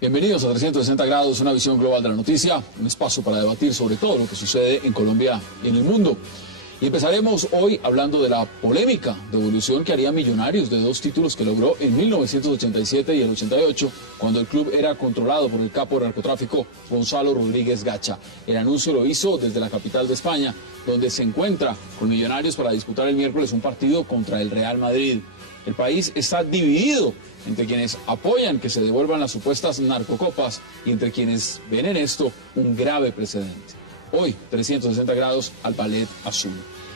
Bienvenidos a 360 grados, una visión global de la noticia, un espacio para debatir sobre todo lo que sucede en Colombia y en el mundo. Y empezaremos hoy hablando de la polémica devolución que haría Millonarios de dos títulos que logró en 1987 y el 88, cuando el club era controlado por el capo de narcotráfico Gonzalo Rodríguez Gacha. El anuncio lo hizo desde la capital de España, donde se encuentra con Millonarios para disputar el miércoles un partido contra el Real Madrid. El país está dividido entre quienes apoyan que se devuelvan las supuestas narcocopas y entre quienes ven en esto un grave precedente. Hoy, 360 grados al Ballet Azul.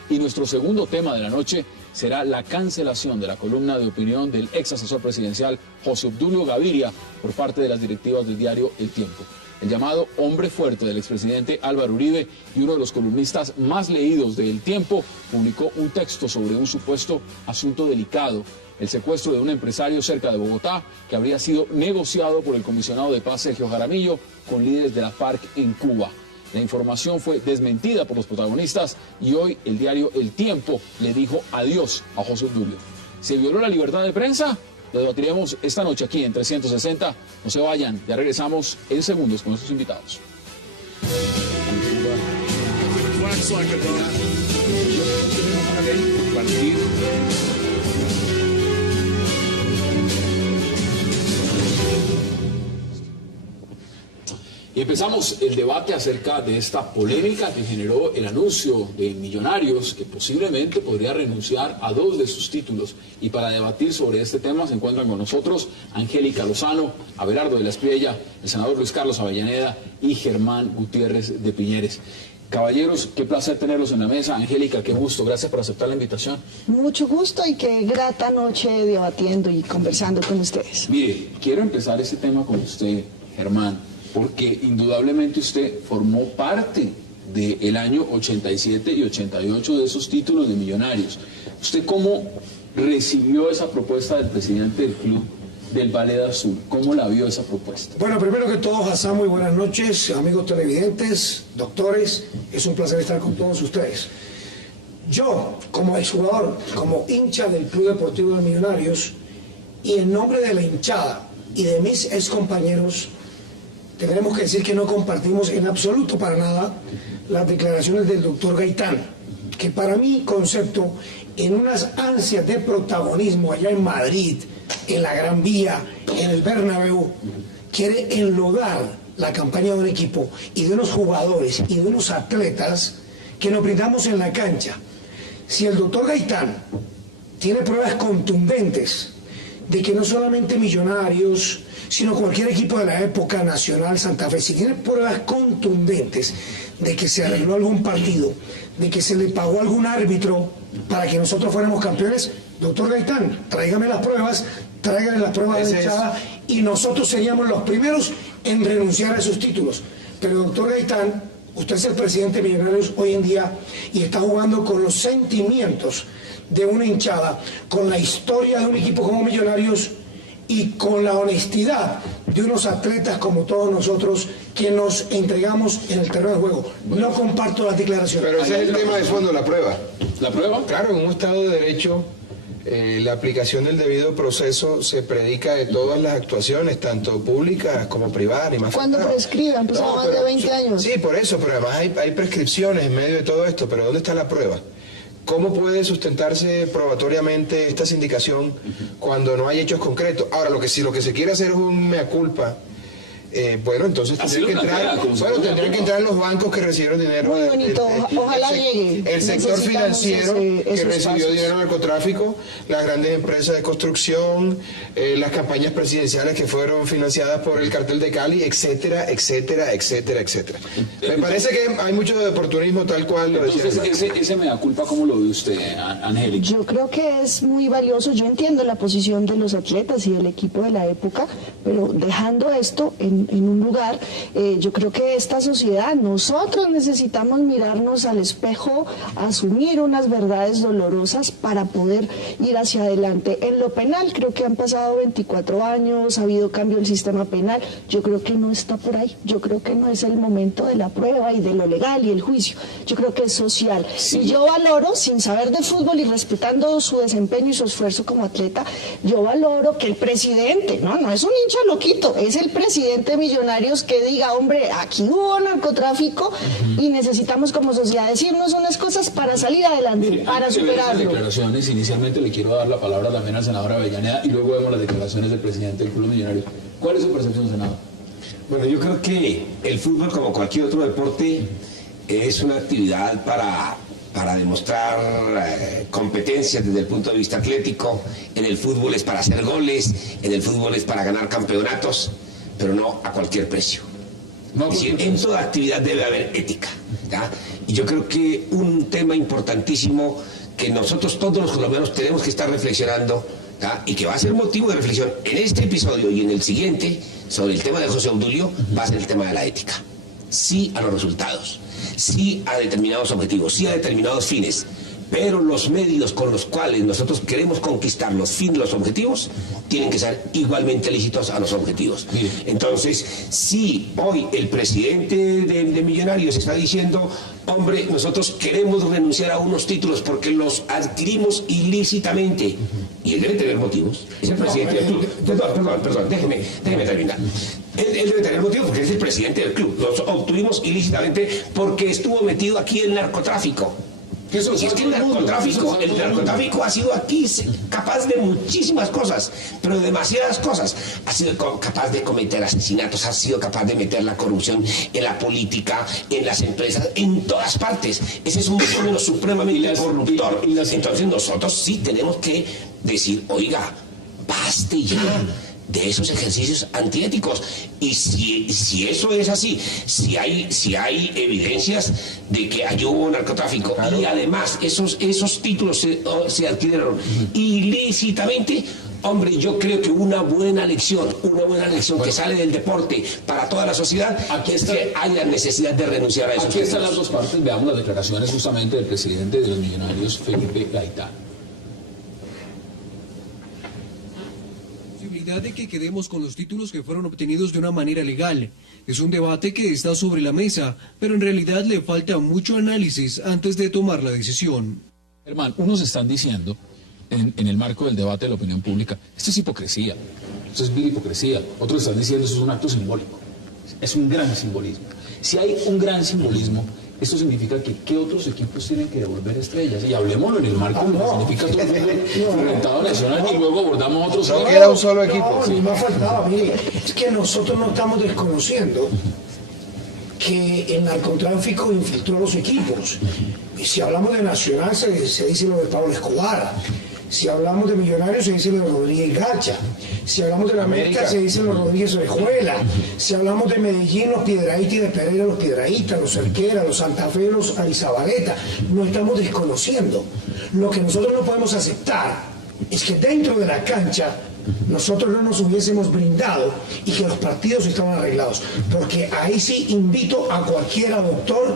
Y nuestro segundo tema de la noche será la cancelación de la columna de opinión del ex asesor presidencial José Obdulio Gaviria por parte de las directivas del diario El Tiempo. El llamado hombre fuerte del expresidente Álvaro Uribe y uno de los columnistas más leídos de El Tiempo publicó un texto sobre un supuesto asunto delicado, el secuestro de un empresario cerca de Bogotá que habría sido negociado por el comisionado de paz Sergio Jaramillo con líderes de la FARC en Cuba. La información fue desmentida por los protagonistas y hoy el diario El Tiempo le dijo adiós a José Obdulio. ¿Se violó la libertad de prensa? Lo debatiremos esta noche aquí en 360. No se vayan, ya regresamos en segundos con nuestros invitados. Y empezamos el debate acerca de esta polémica que generó el anuncio de Millonarios, que posiblemente podría renunciar a dos de sus títulos. Y para debatir sobre este tema se encuentran con nosotros Angélica Lozano, Abelardo de la Espriella, el senador Luis Carlos Avellaneda y Germán Gutiérrez de Piñeres. Caballeros, qué placer tenerlos en la mesa. Angélica, qué gusto, gracias por aceptar la invitación. Mucho gusto y qué grata noche debatiendo y conversando con ustedes. Mire, quiero empezar este tema con usted, Germán, porque indudablemente usted formó parte del año 87 y 88 de esos títulos de Millonarios. ¿Usted cómo recibió esa propuesta del presidente del club del Ballet Azul? ¿Cómo la vio esa propuesta? Bueno, primero que todo, Hassan, muy buenas noches, amigos televidentes, doctores, es un placer estar con todos ustedes. Yo, como exjugador, como hincha del Club Deportivo de Millonarios, y en nombre de la hinchada y de mis excompañeros, tenemos que decir que no compartimos en absoluto para nada las declaraciones del doctor Gaitán, que para mi concepto, en unas ansias de protagonismo allá en Madrid, en la Gran Vía, en el Bernabéu, quiere enlodar la campaña de un equipo y de unos jugadores y de unos atletas que nos brindamos en la cancha. Si el doctor Gaitán tiene pruebas contundentes de que no solamente Millonarios, sino cualquier equipo de la época Nacional, Santa Fe, si tiene pruebas contundentes de que se arregló algún partido, de que se le pagó algún árbitro para que nosotros fuéramos campeones, doctor Gaitán, tráigame las pruebas de la hinchada y nosotros seríamos los primeros en renunciar a esos títulos. Pero doctor Gaitán, usted es el presidente de Millonarios hoy en día y está jugando con los sentimientos de una hinchada, con la historia de un equipo como Millonarios y con la honestidad de unos atletas como todos nosotros que nos entregamos en el terreno de juego. No comparto las declaraciones. Pero ese es el tema de fondo, la prueba. ¿La prueba? Claro, en un Estado de Derecho, la aplicación del debido proceso se predica de todas las actuaciones, tanto públicas como privadas, ni más ¿Cuándo faltaba. prescribe? Han pasado más de 20 años. Sí, por eso, pero además hay prescripciones en medio de todo esto, pero ¿dónde está la prueba? ¿Cómo puede sustentarse probatoriamente esta sindicación cuando no hay hechos concretos? Ahora, lo que se quiere hacer es un mea culpa. Bueno, entonces tendrían que entrar los bancos que recibieron dinero. Muy bonito, ojalá llegue. El sector financiero que recibió dinero del narcotráfico, las grandes empresas de construcción, las campañas presidenciales que fueron financiadas por el cartel de Cali, etcétera, etcétera, etcétera, etcétera. Me parece que hay mucho de oportunismo tal cual lo decía. Entonces, ese mea culpa, ¿cómo lo ve usted, Angélica? Yo creo que es muy valioso. Yo entiendo la posición de los atletas y del equipo de la época, pero dejando esto en en un lugar. Yo creo que esta sociedad, nosotros necesitamos mirarnos al espejo, asumir unas verdades dolorosas para poder ir hacia adelante. En lo penal creo que han pasado 24 años, ha habido cambio del sistema penal. Yo creo que no está por ahí. Yo creo que no es el momento de la prueba y de lo legal y el juicio. Yo creo que es social. Sí. Y yo valoro, sin saber de fútbol y respetando su desempeño y su esfuerzo como atleta, yo valoro que el presidente, no es un hincha loquito, es el presidente de Millonarios que diga, hombre, aquí hubo narcotráfico y necesitamos como sociedad decirnos unas cosas para salir adelante, para superarlo. Declaraciones, inicialmente le quiero dar la palabra también al senador Avellaneda y luego vemos las declaraciones del presidente del Club Millonario. ¿Cuál es su percepción, senador? Bueno, yo creo que el fútbol, como cualquier otro deporte, es una actividad para demostrar competencias desde el punto de vista atlético. En el fútbol es para hacer goles, en el fútbol es para ganar campeonatos, pero no a cualquier precio. Es decir, en toda actividad debe haber ética, ¿ya? Y yo creo que un tema importantísimo que nosotros todos los colombianos tenemos que estar reflexionando, ¿ya? Y que va a ser motivo de reflexión en este episodio y en el siguiente sobre el tema de José Obdulio, va a ser el tema de la ética. Sí a los resultados, sí a determinados objetivos, sí a determinados fines, pero los medios con los cuales nosotros queremos conquistar los fines, los objetivos, tienen que ser igualmente lícitos a los objetivos. Entonces, si hoy el presidente de Millonarios está diciendo, hombre, nosotros queremos renunciar a unos títulos porque los adquirimos ilícitamente, y él debe tener motivos, es el presidente del club. Perdón, déjeme terminar. Él debe tener motivos porque es el presidente del club. Los obtuvimos ilícitamente porque estuvo metido aquí el narcotráfico. Y es que el narcotráfico ha sido aquí capaz de muchísimas cosas, pero de demasiadas cosas. Ha sido capaz de cometer asesinatos, ha sido capaz de meter la corrupción en la política, en las empresas, en todas partes. Ese es un fenómeno supremamente corruptor. Entonces nosotros sí tenemos que decir, oiga, baste ya de esos ejercicios antiéticos. Y si eso es así, si hay evidencias de que hubo narcotráfico, claro, y además esos títulos se adquirieron ilícitamente, hombre, yo creo que una buena lección que sale del deporte para toda la sociedad es que haya necesidad de renunciar a esos títulos. Aquí están las dos partes, veamos las declaraciones justamente del presidente de los Millonarios, Felipe Gaitán. De que quedemos con los títulos que fueron obtenidos de una manera legal. Es un debate que está sobre la mesa, pero en realidad le falta mucho análisis antes de tomar la decisión. Hermano, unos están diciendo, en el marco del debate de la opinión pública, esto es hipocresía, esto es vil hipocresía. Otros están diciendo, esto es un acto simbólico, es un gran simbolismo. Si hay un gran simbolismo, esto significa que ¿qué otros equipos tienen que devolver estrellas? Y hablemoslo en el marco de lo que significa todo el rentado nacional y luego abordamos otros. No queda un solo equipo. No, no faltaba, mire, es que nosotros no estamos desconociendo que el narcotráfico infiltró los equipos. Y si hablamos de Nacional se dice lo de Pablo Escobar. Si hablamos de Millonarios se dice lo de Rodríguez Gacha. Si hablamos de la América se dice los Rodríguez Orejuela. Si hablamos de Medellín, los Piedrahítas, y de Pereira, los Piedrahítas, los Cerquera, los Santa Fe, los Arizabaleta. No estamos desconociendo. Lo que nosotros no podemos aceptar es que dentro de la cancha nosotros no nos hubiésemos brindado y que los partidos estaban arreglados, porque ahí sí invito a cualquiera doctora,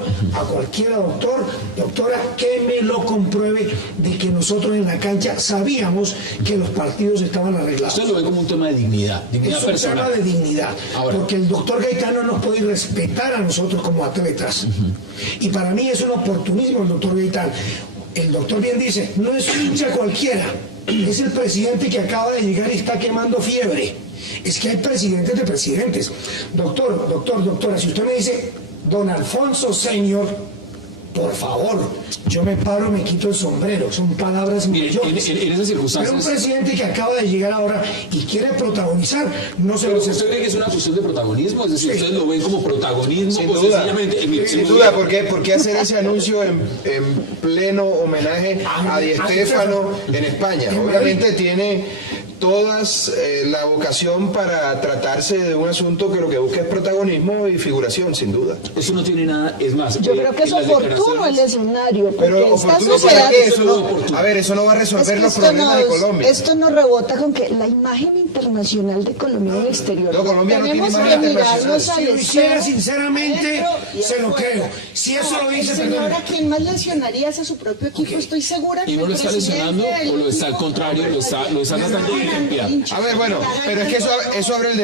que me lo compruebe de que nosotros en la cancha sabíamos que los partidos estaban arreglados. Usted lo ve como un tema de dignidad personal. Es un tema de dignidad, porque el doctor Gaitán no nos puede respetar a nosotros como atletas. Y para mí es un oportunismo el doctor Gaitán. El doctor bien dice, no es un hincha cualquiera, es el presidente que acaba de llegar y está quemando fiebre. Es que hay presidentes de presidentes. Doctora, si usted me dice, don Alfonso Senior, por favor, yo me paro, me quito el sombrero, son palabras mayores. En esas circunstancias... Pero un presidente que acaba de llegar ahora y quiere protagonizar, no se lo... ¿Usted cree que es una cuestión de protagonismo? Es decir, sí, ¿ustedes lo ven como protagonismo? Sin duda, ¿por qué hacer ese anuncio en pleno homenaje a Di Stéfano en España? Obviamente tiene todas la vocación para tratarse de un asunto que lo que busca es protagonismo y figuración, sin duda. Eso no tiene nada, es más. Yo creo que es oportuno el escenario, porque Pero esta oportuno sociedad... para qué, eso no, a ver, eso no va a resolver los problemas de Colombia. Esto nos rebota con que la imagen internacional de Colombia en el exterior. No, Colombia no tiene tenemos imagen que internacional. mirarnos al Si lo hiciera espejo. sinceramente, se lo creo. Si eso lo dice, el señor, ¿a quién más lesionaría a su propio equipo? Estoy segura que ¿Y no lo el está presidente lesionando o lo está al contrario, lo está tratando de limpiar? A ver, bueno, pero es que eso abre el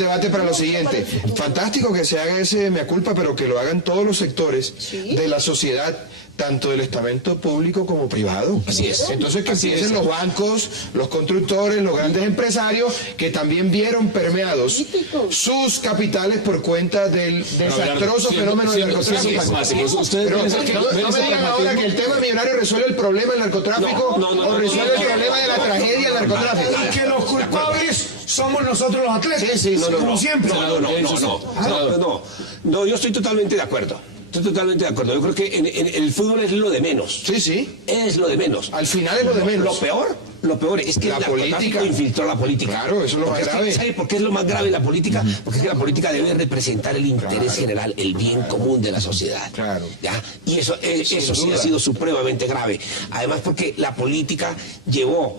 debate para lo siguiente. Fantástico que se haga ese mea culpa, pero que lo hagan todos los sectores de la sociedad, tanto del estamento público como privado. Así es. Entonces que Así empiecen es. los bancos, los constructores, los grandes empresarios, que también vieron permeados sus capitales por cuenta del desastroso fenómeno del narcotráfico. Ustedes Pero piensan que no me digan ahora que el tema millonario resuelve el problema del narcotráfico o resuelve el problema de la tragedia del narcotráfico. y que los culpables somos nosotros los atletas, Sí, como siempre. No, yo estoy totalmente de acuerdo. Estoy totalmente de acuerdo. Yo creo que en el fútbol es lo de menos. Sí. Es lo de menos. Al final es lo de menos. Lo peor es que La el narcotráfico política infiltró la política. Claro, eso es lo más grave. ¿Sabe por qué es lo más grave la política? Porque es que la política debe representar el interés general, el bien común de la sociedad. Claro. ¿Ya? Y eso sí ha sido supremamente grave. Además porque la política llevó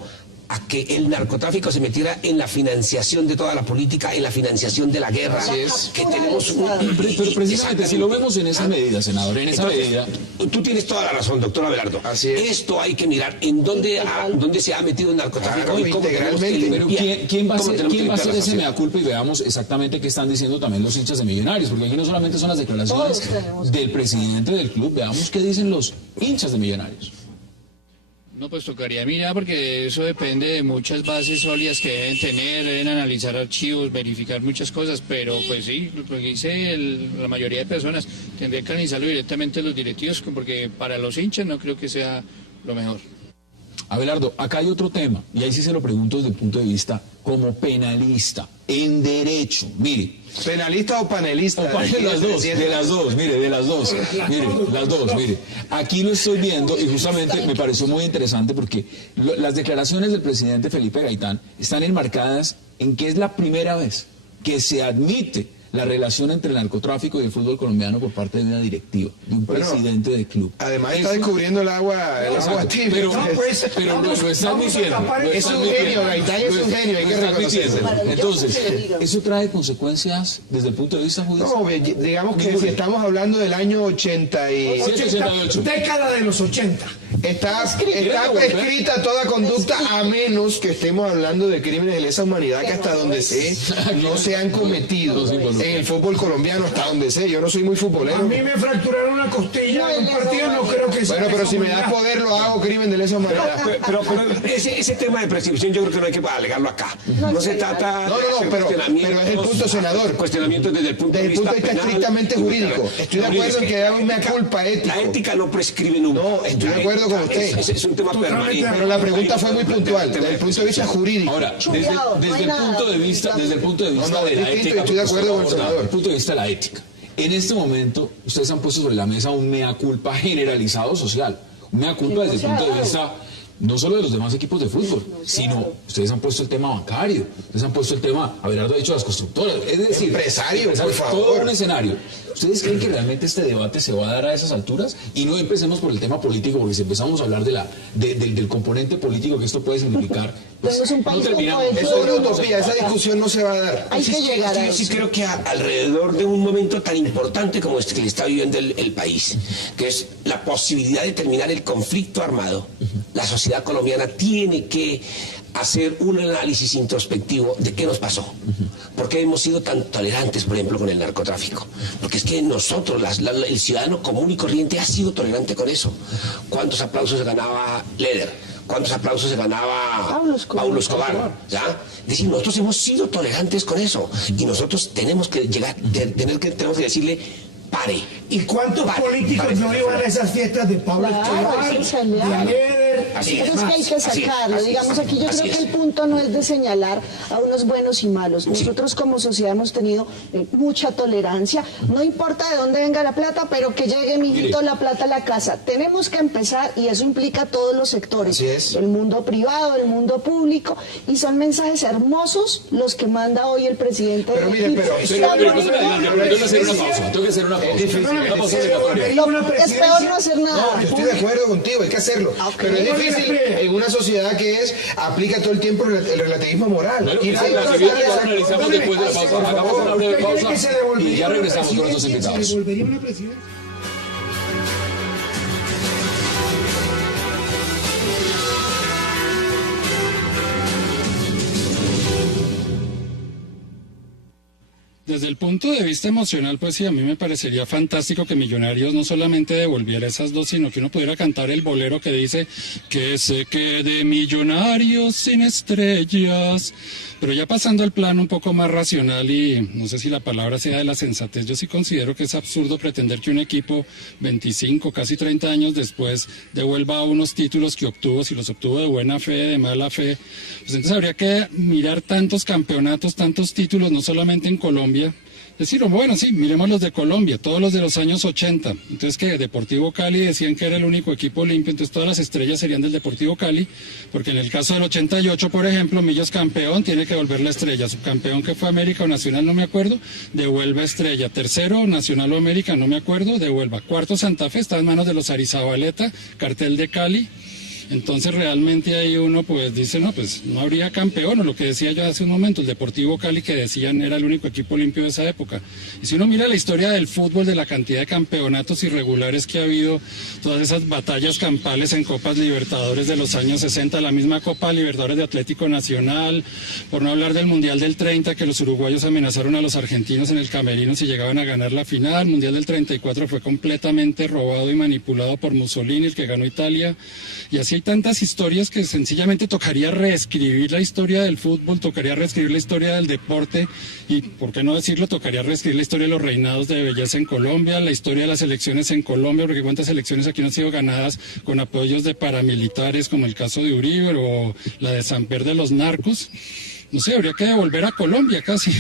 a que el narcotráfico se metiera en la financiación de toda la política, en la financiación de la guerra. Así es. Que tenemos Pero precisamente, si lo vemos en esa medida, senador, en esa medida... Tú tienes toda la razón, doctor Abelardo. Así es. Esto hay que mirar en dónde se ha metido el narcotráfico Claro, y cómo tenemos que integralmente. Pero limpiar. ¿quién va a cómo hacer, tenemos que quién va a hacer limpiar la ese sociedad. mea culpa? Y veamos exactamente qué están diciendo también los hinchas de Millonarios, porque aquí no solamente son las declaraciones Todos tenemos. del presidente del club, veamos qué dicen los hinchas de Millonarios. No, pues tocaría mirar porque eso depende de muchas bases sólidas que deben tener, deben analizar archivos, verificar muchas cosas, pero pues sí, lo que dice la mayoría de personas, tendría que analizarlo directamente los directivos, porque para los hinchas no creo que sea lo mejor. Abelardo, acá hay otro tema, y ahí sí se lo pregunto desde el punto de vista como penalista, en derecho. Mire, ¿Penalista o panelista? de las dos, mire, mire. Aquí lo estoy viendo y justamente me pareció muy interesante porque las declaraciones del presidente Felipe Gaitán están enmarcadas en que es la primera vez que se admite la relación entre el narcotráfico y el fútbol colombiano por parte de una directiva, de un presidente de club. Además está descubriendo el agua tibia. Pero vamos lo está a admitiendo. tapar- Es un genio, Gaitán es un genio, hay que reconocerlo. Entonces, ¿eso trae consecuencias desde el punto de vista judicial? No, digamos que si estamos hablando del año 80 y... 88. Década de los 80. Está prescrita toda conducta a menos que estemos hablando de crímenes de lesa humanidad que hasta donde sé no se han cometido en el fútbol colombiano, hasta donde sé. Yo no soy muy A futbolero. mí me fracturaron una costilla en un partido, no creo que sea. Bueno, pero si me das poder lo hago crimen de lesa humanidad. Pero ese tema de prescripción yo creo que no hay que alegarlo acá. No se trata No, pero es el punto, senador. Cuestionamiento desde el punto Desde de el vista punto de vista penal. estrictamente jurídico. Estoy de acuerdo en que haga una culpa ética. La ética no prescribe nunca. No, estoy de acuerdo con usted. Es un tema permanente. Pero la pregunta fue muy puntual, desde el punto de vista jurídico. Ahora, desde el punto de vista de la ética, estoy de acuerdo con el senador. desde el punto de vista de la ética. En este momento, ustedes han puesto sobre la mesa un mea culpa generalizado social. Un mea culpa desde el punto de vista no solo de los demás equipos de fútbol, sino ustedes han puesto el tema bancario, ustedes han puesto el tema, Abelardo ha dicho, las constructoras, es decir, Empresario, por favor. todo un escenario. ¿Ustedes creen que realmente este debate se va a dar a esas alturas? Y no empecemos por el tema político, porque si empezamos a hablar del componente político que esto puede significar, pues Tenemos un país no terminamos. como Eso es una utopía, esa discusión no se va a dar. Hay que llegar a Yo sí eso. creo que alrededor de un momento tan importante como este que le está viviendo el país, que es la posibilidad de terminar el conflicto armado, la sociedad colombiana tiene que hacer un análisis introspectivo de qué nos pasó. ¿Por qué hemos sido tan tolerantes, por ejemplo, con el narcotráfico? Porque es que nosotros, el ciudadano común y corriente, ha sido tolerante con eso. ¿Cuántos aplausos se ganaba Leder? ¿Cuántos aplausos se ganaba Paulo Escobar? ¿Ya? Es decir, nosotros hemos sido tolerantes con eso. Y nosotros tenemos que tenemos que decirle, pare. ¿Y cuántos políticos no iban a esas fiestas de Pablo Claro, Escobar, sí, de Leder, Así Pero es que hay que sacarlo. Digamos, aquí yo creo que el punto no es de señalar a unos buenos y malos. Nosotros como sociedad hemos tenido mucha tolerancia. No importa de dónde venga la plata, pero que llegue, mijito, la plata a la casa. Tenemos que empezar, y eso implica a todos los sectores. Así es. El mundo privado, el mundo público, y son mensajes hermosos los que manda hoy el presidente. Pero mire, pero Tengo que hacer una pausa. Tengo que hacer una pausa. Una pausa obligatoria. Es peor no hacer nada. No, yo estoy de acuerdo contigo, hay que hacerlo. Pero es difícil en una sociedad que aplica todo el tiempo el relativismo moral. Bueno, Y la nadie que viene lo analizamos después de la pausa. Hagamos una breve pausa y ya regresamos con nuestros invitados. ¿Se devolvería una presidencia? Desde el punto de vista emocional, pues sí, a mí me parecería fantástico que Millonarios no solamente devolviera esas dos, sino que uno pudiera cantar el bolero que dice que se quede Millonarios sin estrellas. Pero ya pasando al plano un poco más racional, y no sé si la palabra sea de la sensatez, yo sí considero que es absurdo pretender que un equipo 25, casi 30 años después devuelva unos títulos que obtuvo, si los obtuvo de buena fe, de mala fe. Pues entonces habría que mirar tantos campeonatos, tantos títulos, no solamente en Colombia. Decir, bueno, sí, miremos los de Colombia, todos los de los años 80. Entonces, que Deportivo Cali decían que era el único equipo limpio, entonces todas las estrellas serían del Deportivo Cali, porque en el caso del 88, por ejemplo, Millos campeón, tiene que devolver la estrella. Subcampeón, que fue América o Nacional, no me acuerdo, devuelve estrella. Tercero, Nacional o América, no me acuerdo, devuelva. Cuarto, Santa Fe, está en manos de los Arizabaleta, cartel de Cali. Entonces realmente ahí uno pues dice, no, pues no habría campeón, o lo que decía yo hace un momento, el Deportivo Cali, que decían era el único equipo limpio de esa época. Y si uno mira la historia del fútbol, de la cantidad de campeonatos irregulares que ha habido, todas esas batallas campales en Copas Libertadores de los años 60, la misma Copa Libertadores de Atlético Nacional, por no hablar del Mundial del 30, que los uruguayos amenazaron a los argentinos en el camerino si llegaban a ganar la final. Mundial del 34 fue completamente robado y manipulado por Mussolini, el que ganó Italia. Y así hay tantas historias que sencillamente tocaría reescribir la historia del fútbol, tocaría reescribir la historia del deporte y, por qué no decirlo, tocaría reescribir la historia de los reinados de belleza en Colombia, la historia de las elecciones en Colombia, porque cuántas elecciones aquí no han sido ganadas con apoyos de paramilitares, como el caso de Uribe o la de Samper de los narcos. No sé, habría que devolver a Colombia casi.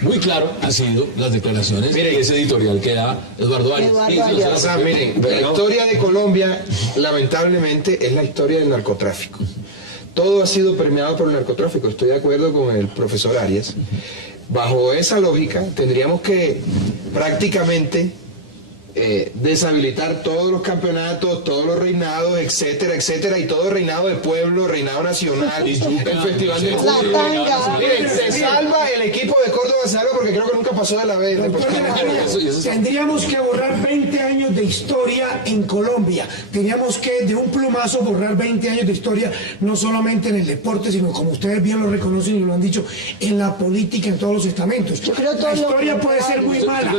Muy claro han sido las declaraciones de ese editorial que da Eduardo Arias. O sea, miren, la historia de Colombia, lamentablemente, es la historia del narcotráfico. Todo ha sido permeado por el narcotráfico. Estoy de acuerdo con el profesor Arias. Bajo esa lógica, tendríamos que prácticamente deshabilitar todos los campeonatos, todos los reinados, etcétera, etcétera, y todo reinado de pueblo, reinado nacional, el Festival del Fútbol. Miren, se salva el equipo de Córdoba, se salva porque creo que nunca pasó de la vez. Tendríamos que borrar 20 años de historia en Colombia. Teníamos que de un plumazo borrar 20 años de historia, no solamente en el deporte, sino, como ustedes bien lo reconocen y lo han dicho, en la política, en todos los estamentos. Yo creo la historia puede ser muy mala,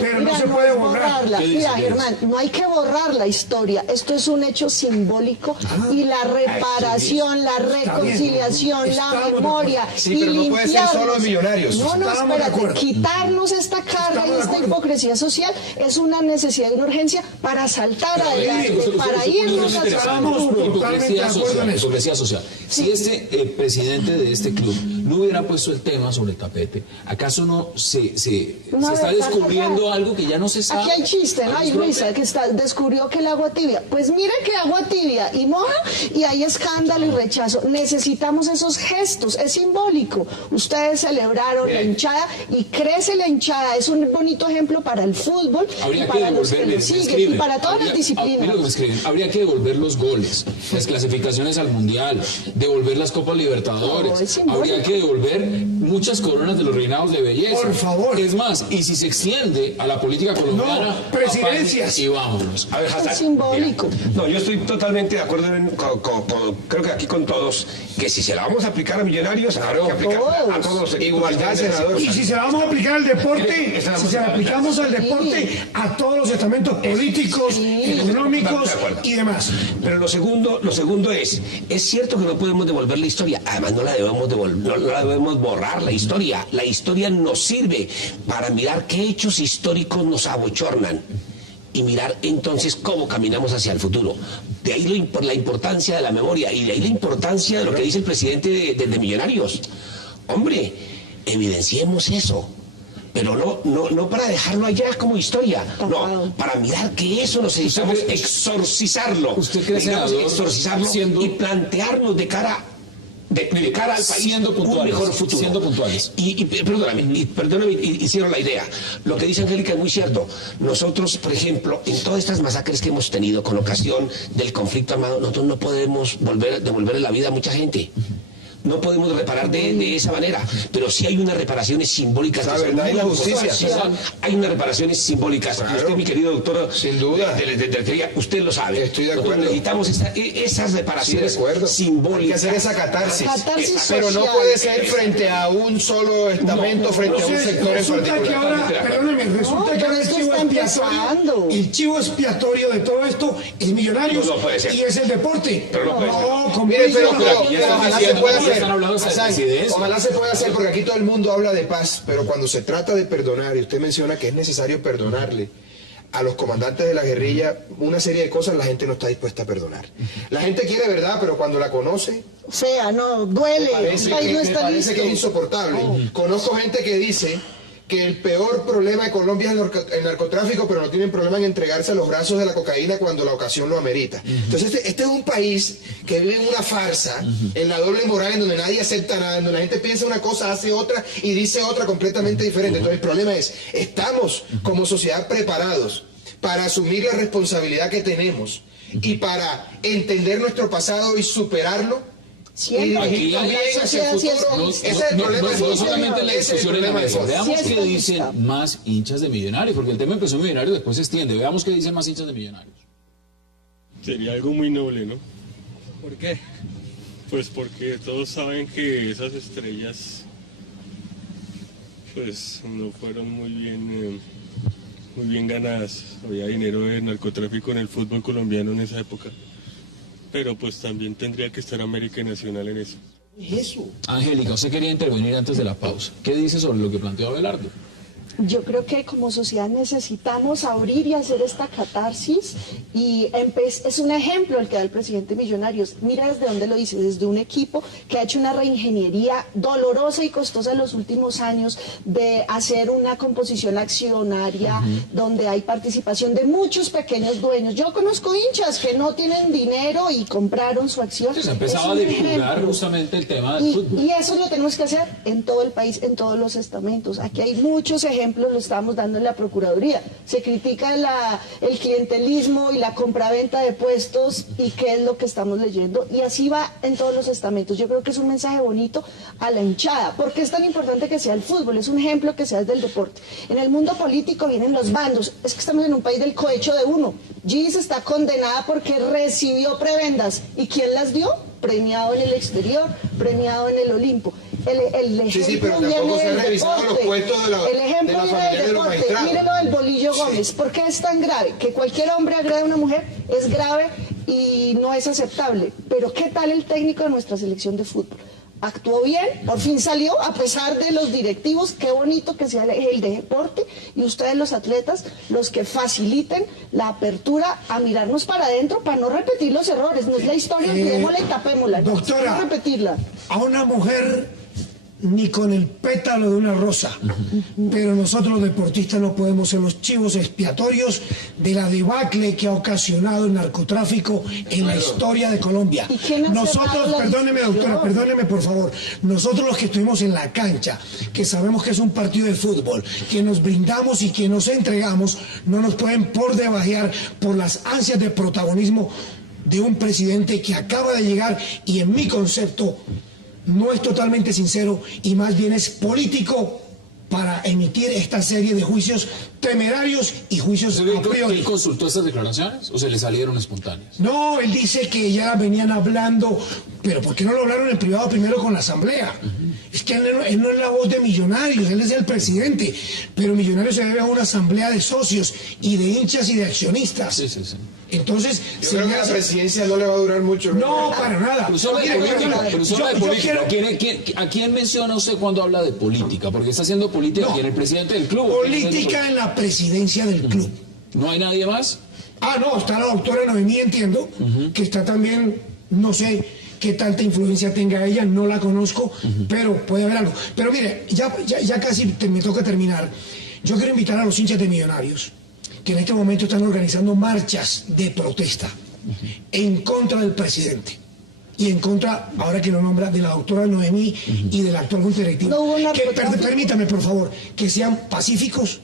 pero no se puede borrar. Mira, Germán, no hay que borrar la historia. Esto es un hecho simbólico y la reparación, la reconciliación, la memoria. Sí, pero no puede ser solo de Millonarios. No, espérate. Quitarnos esta carga y esta hipocresía social es una necesidad y una urgencia para saltar adelante, para irnos hacia el hipocresía social. Si este presidente de este club no hubiera puesto el tema sobre el tapete, ¿acaso no se está descubriendo algo que ya no se sabe? Aquí hay chiste, ¿no? Hay Luisa, que descubrió que el agua tibia. Pues mira que agua tibia y moja, y hay escándalo y rechazo. Necesitamos esos gestos, es simbólico. Ustedes celebraron la hinchada y crece la hinchada. Es un bonito ejemplo para el fútbol, y para los que lo siguen, y para todas las disciplinas. Mira lo que me escriben. Habría que devolver los goles, las clasificaciones al Mundial, devolver las Copas Libertadores. Habría que devolver muchas coronas de los reinados de belleza. Por favor. Es más, y si se extiende a la política colombiana, presidencias. Y vámonos. A ver, Hassan, es simbólico. Mira, no, yo estoy totalmente de acuerdo creo que aquí con todos, que si se la vamos a aplicar a Millonarios, habrá que aplicar a todos los equipos. Igualdad, senador. Y si se la vamos a aplicar al deporte, si se la aplicamos al deporte, a todos los estamentos políticos, económicos y demás. Pero lo segundo es cierto que no podemos devolver la historia, además no la debemos borrar la historia. La historia nos sirve para mirar qué hechos históricos nos abochornan. y mirar entonces cómo caminamos hacia el futuro. De ahí la importancia de la memoria y de ahí la importancia de lo que dice el presidente de Millonarios. Hombre, evidenciemos eso. Pero no para dejarlo allá como historia, no, para mirar que eso necesitamos exorcizarlo. ¿Usted cree, senador, exorcizarlo y plantearnos de cara al país un mejor futuro? Siendo puntuales. Perdóname, y cierro la idea. Lo que dice Angélica es muy cierto. Nosotros, por ejemplo, en todas estas masacres que hemos tenido con ocasión del conflicto armado, nosotros no podemos devolverle la vida a mucha gente. No podemos reparar de esa manera, pero sí hay unas reparaciones simbólicas. La verdad y la justicia. Hay unas reparaciones simbólicas. Claro. Usted, mi querido doctor, sin duda, usted lo sabe. Estoy de acuerdo. Necesitamos esas reparaciones simbólicas. Hay que hacer esa catarsis. Pero no social. puede ser frente a un solo estamento, frente a un sector en particular. Que ahora, perdóneme, resulta que ahora el chivo expiatorio de todo esto es Millonarios y es el deporte. Pero ojalá se pueda hacer. Hassan, ojalá se pueda hacer, porque aquí todo el mundo habla de paz, pero cuando se trata de perdonar, y usted menciona que es necesario perdonarle a los comandantes de la guerrilla una serie de cosas, la gente no está dispuesta a perdonar. La gente quiere verdad, pero cuando la conoce, Fea, no, duele. me parece que es insoportable. Conozco gente que dice que el peor problema de Colombia es el narcotráfico, pero no tienen problema en entregarse a los brazos de la cocaína cuando la ocasión lo amerita. Entonces este es un país que vive en una farsa, en la doble moral, en donde nadie acepta nada, en donde la gente piensa una cosa, hace otra y dice otra completamente diferente. Entonces el problema es, ¿estamos como sociedad preparados para asumir la responsabilidad que tenemos y para entender nuestro pasado y superarlo? Siempre. Ese es el problema. No solamente la discusión en la mesa. Veamos qué dicen más hinchas de Millonarios, porque el tema empezó en Millonarios, después se extiende. Veamos qué dicen más hinchas de Millonarios. Sería algo muy noble, ¿no? ¿Por qué? Pues porque todos saben que esas estrellas pues no fueron muy bien ganadas. Había dinero de narcotráfico en el fútbol colombiano en esa época. Pero pues también tendría que estar América Nacional en eso. Angélica, usted quería intervenir antes de la pausa. ¿Qué dice sobre lo que planteó Abelardo? Yo creo que como sociedad necesitamos abrir y hacer esta catarsis y es un ejemplo el que da el presidente Millonarios. Mira desde dónde lo dice, desde un equipo que ha hecho una reingeniería dolorosa y costosa en los últimos años de hacer una composición accionaria donde hay participación de muchos pequeños dueños. Yo conozco hinchas que no tienen dinero y compraron su acción. Se empezaba a divulgar justamente el tema del fútbol. Y eso lo tenemos que hacer en todo el país, en todos los estamentos. Aquí hay muchos ejemplos, lo estamos dando en la Procuraduría. Se critica el clientelismo y la compraventa de puestos y qué es lo que estamos leyendo. Y así va en todos los estamentos. Yo creo que es un mensaje bonito a la hinchada. ¿Por qué es tan importante que sea el fútbol? Es un ejemplo que sea desde el deporte. En el mundo político vienen los bandos. Es que estamos en un país del cohecho de uno. Gis está condenada porque recibió prebendas. ¿Y quién las dio? Premiado en el exterior, premiado en el Olimpo. El ejemplo pero tampoco se han del revisado los deporte. puestos de la familia de los magistrados. Mírenlo del Bolillo Gómez. ¿Por qué es tan grave? Que cualquier hombre agrede a una mujer es grave y no es aceptable. Pero ¿qué tal el técnico de nuestra selección de fútbol? Actuó bien, por fin salió, a pesar de los directivos. Qué bonito que sea el de deporte y ustedes los atletas los que faciliten la apertura a mirarnos para adentro para no repetir los errores. No es la historia, olvidémosla y tapémosla. Doctora, no repetirla. A una mujer ni con el pétalo de una rosa, pero nosotros los deportistas no podemos ser los chivos expiatorios de la debacle que ha ocasionado el narcotráfico en la historia de Colombia. Nosotros, perdóneme doctora, perdóneme por favor, nosotros los que estuvimos en la cancha, que sabemos que es un partido de fútbol, que nos brindamos y que nos entregamos, no nos pueden por debajear por las ansias de protagonismo de un presidente que acaba de llegar y en mi concepto no es totalmente sincero y más bien es político para emitir esta serie de juicios temerarios y juicios a priori. ¿Él consultó estas declaraciones o se le salieron espontáneas? No, él dice que ya venían hablando, pero ¿por qué no lo hablaron en privado primero con la asamblea? Es que él no es la voz de Millonarios, él es el presidente, pero Millonarios se debe a una asamblea de socios y de hinchas y de accionistas. Sí, sí, sí. Entonces, yo creo que la presidencia no le va a durar mucho. No, para nada. Pero solo de política. ¿A quién menciona usted cuando habla de política? Porque está haciendo política aquí en el presidente del club. Política en la presidencia del club. ¿No hay nadie más? Ah, no, está la doctora Noemí, entiendo, que está también, no sé qué tanta influencia tenga ella, no la conozco, pero puede haber algo. Pero mire, ya casi me toca terminar. Yo quiero invitar a los hinchas de Millonarios, que en este momento están organizando marchas de protesta en contra del presidente. Y en contra, ahora que lo nombra, de la doctora Noemí y del actual junta directiva. Permítame, por favor, que sean pacíficos,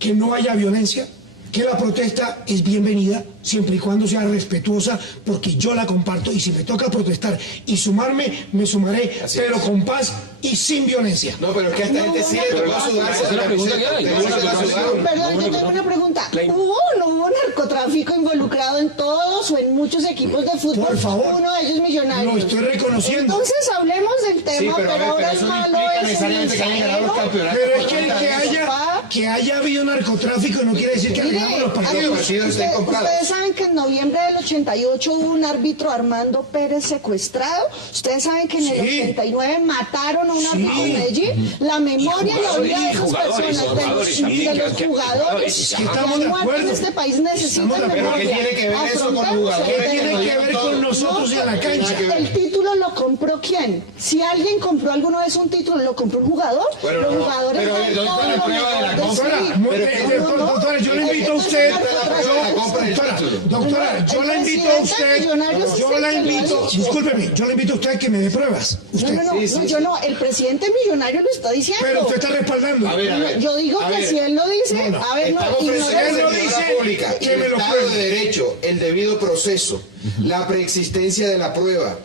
que no haya violencia, que la protesta es bienvenida, siempre y cuando sea respetuosa, porque yo la comparto, y si me toca protestar y sumarme, me sumaré, pero con paz y sin violencia. No, pero es que esta gente sí le tocó sudarse. Perdón, yo tengo una pregunta. ¿Hubo o no hubo narcotráfico involucrado en todos o en muchos equipos de fútbol? Por favor. Uno de ellos Millonarios. Lo estoy reconociendo. Entonces hablemos del tema, pero ahora el malo es el mensajero. Pero es que haya habido narcotráfico no quiere decir que ganamos los partidos. Ustedes saben que en noviembre del 88 hubo un árbitro, Armando Pérez, secuestrado. Ustedes saben que en el 89 mataron a un árbitro en Medellín. La memoria y la vida de esas personas, de los jugadores, estamos de acuerdo en este país necesitan memoria. ¿Qué tiene que ver eso con los jugadores? ¿Qué tiene que ver con nosotros en la cancha? ¿El título lo compró quién? Si alguien compró alguna vez un título, ¿lo compró un jugador? Los jugadores Doctora, yo le invito a usted. Doctora, yo la invito a usted. Discúlpeme, yo le invito a usted que me dé pruebas. No, yo no. El presidente millonario lo está diciendo. Pero usted está respaldando. A ver. Yo digo que si él lo dice, a ver, estamos presentando en la pública el Estado de Derecho, el debido proceso, la preexistencia de la prueba,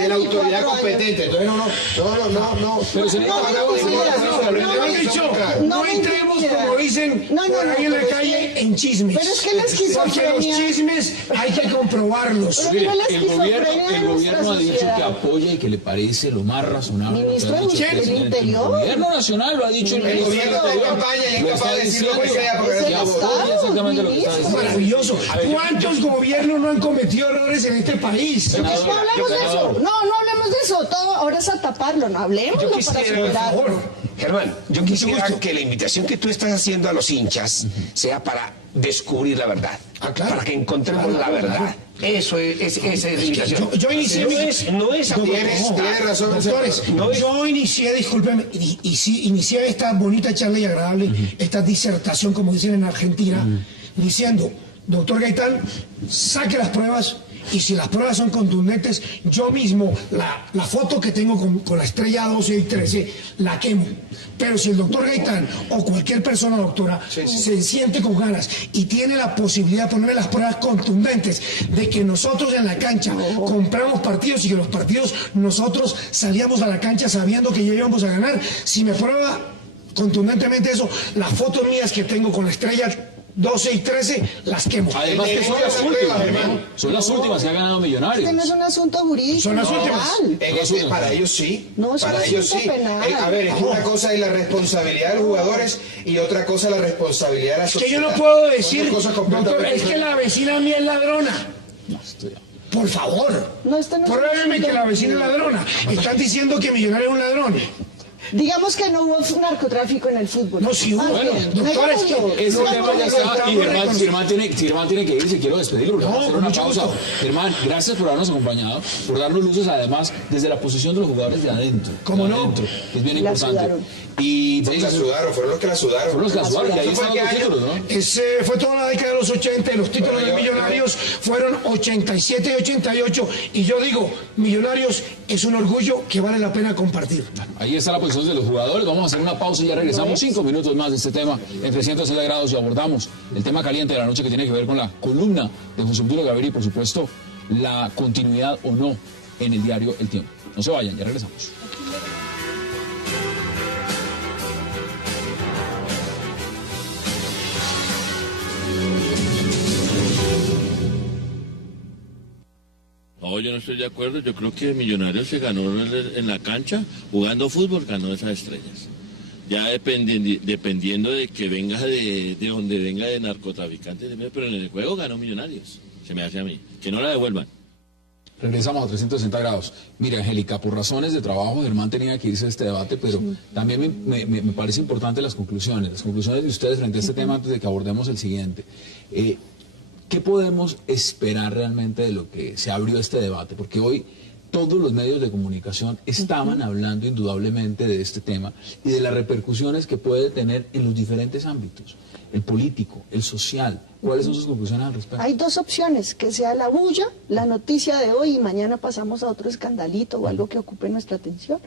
de la autoridad competente. Entonces, no. Pero se no entremos, como dicen por ahí en la calle, en chismes. Pero es que la esquizofrenia... Porque los chismes hay que comprobarlos. Mire, el gobierno ha dicho que apoya y que le parece lo más razonable. ¿Ministro del Interior? El gobierno nacional lo ha dicho. El gobierno está en campaña y es capaz de decir lo que sea. Exactamente lo que está diciendo. Maravilloso. ¿Cuántos gobiernos no han cometido errores en este país? No hablemos de eso. No hablemos de eso. Todo ahora es a taparlo. No hablemos para superar. Germán, yo quisiera que la invitación que tú estás haciendo a los hinchas sea para descubrir la verdad, para que encontremos la verdad. Eso es, esa es la invitación. Yo inicié... No es Tienes razón, doctores. Yo inicié, discúlpeme, inicié esta bonita charla y agradable, esta disertación, como dicen en Argentina, diciendo, doctor Gaitán, saque las pruebas. Y si las pruebas son contundentes, yo mismo, la foto que tengo con la estrella 12 y 13, la quemo. Pero si el doctor Gaitán o cualquier persona, doctora, se siente con ganas y tiene la posibilidad de ponerme las pruebas contundentes de que nosotros en la cancha compramos partidos y que los partidos nosotros salíamos a la cancha sabiendo que ya íbamos a ganar, si me prueba contundentemente eso, las fotos mías que tengo con la estrella 12 y 13 las quemo. Además que son las últimas, hermano. Son las últimas que ha ganado Millonarios. Este no es un asunto jurídico. Son las últimas. Para ellos sí. No, es para un ellos asunto sí. penal. A ver, una cosa es la responsabilidad de los jugadores y otra cosa la responsabilidad de la sociedad. Que yo no puedo decir, doctor, es que la vecina mía es ladrona. Por favor. Pruébeme que la vecina es ladrona. Están diciendo que Millonario es un ladrón. Digamos que no hubo narcotráfico en el fútbol. No, sí hubo. Doctor, es que ese tema ya está. Y Germán tiene que irse. Quiero despedirlo porque vamos a hacer una pausa. Germán, gracias por habernos acompañado, por darnos luces, además, desde la posición de los jugadores de adentro. ¿Cómo no? Que es bien importante. Y la sudaron, fueron los que la sudaron. Fueron los que la sudaron, y ahí están los títulos, ¿no? Fue toda la década de los 80 y los títulos de Millonarios fueron 87 y 88. Y yo digo, Millonarios es un orgullo que vale la pena compartir. Ahí está la posición de los jugadores. Vamos a hacer una pausa y ya regresamos 5 minutos más de este tema en 360 grados y abordamos el tema caliente de la noche que tiene que ver con la columna de José Obdulio Gaviria y, por supuesto, la continuidad o no en el diario El Tiempo. No se vayan, ya regresamos. No, yo no estoy de acuerdo. Yo creo que Millonarios se ganó en la cancha, jugando fútbol, ganó esas estrellas. Ya dependiendo de que venga de donde venga de narcotraficantes, pero en el juego ganó Millonarios. Se me hace a mí. Que no la devuelvan. Regresamos a 360 grados. Mira, Angélica, por razones de trabajo, Germán tenía que irse a este debate, pero también me parece importante las conclusiones de ustedes frente a este tema antes de que abordemos el siguiente. ¿Qué podemos esperar realmente de lo que se abrió este debate? Porque hoy todos los medios de comunicación estaban hablando indudablemente de este tema y de las repercusiones que puede tener en los diferentes ámbitos, el político, el social. ¿Cuáles son sus conclusiones al respecto? Hay dos opciones, que sea la bulla, la noticia de hoy y mañana pasamos a otro escandalito o algo que ocupe nuestra atención,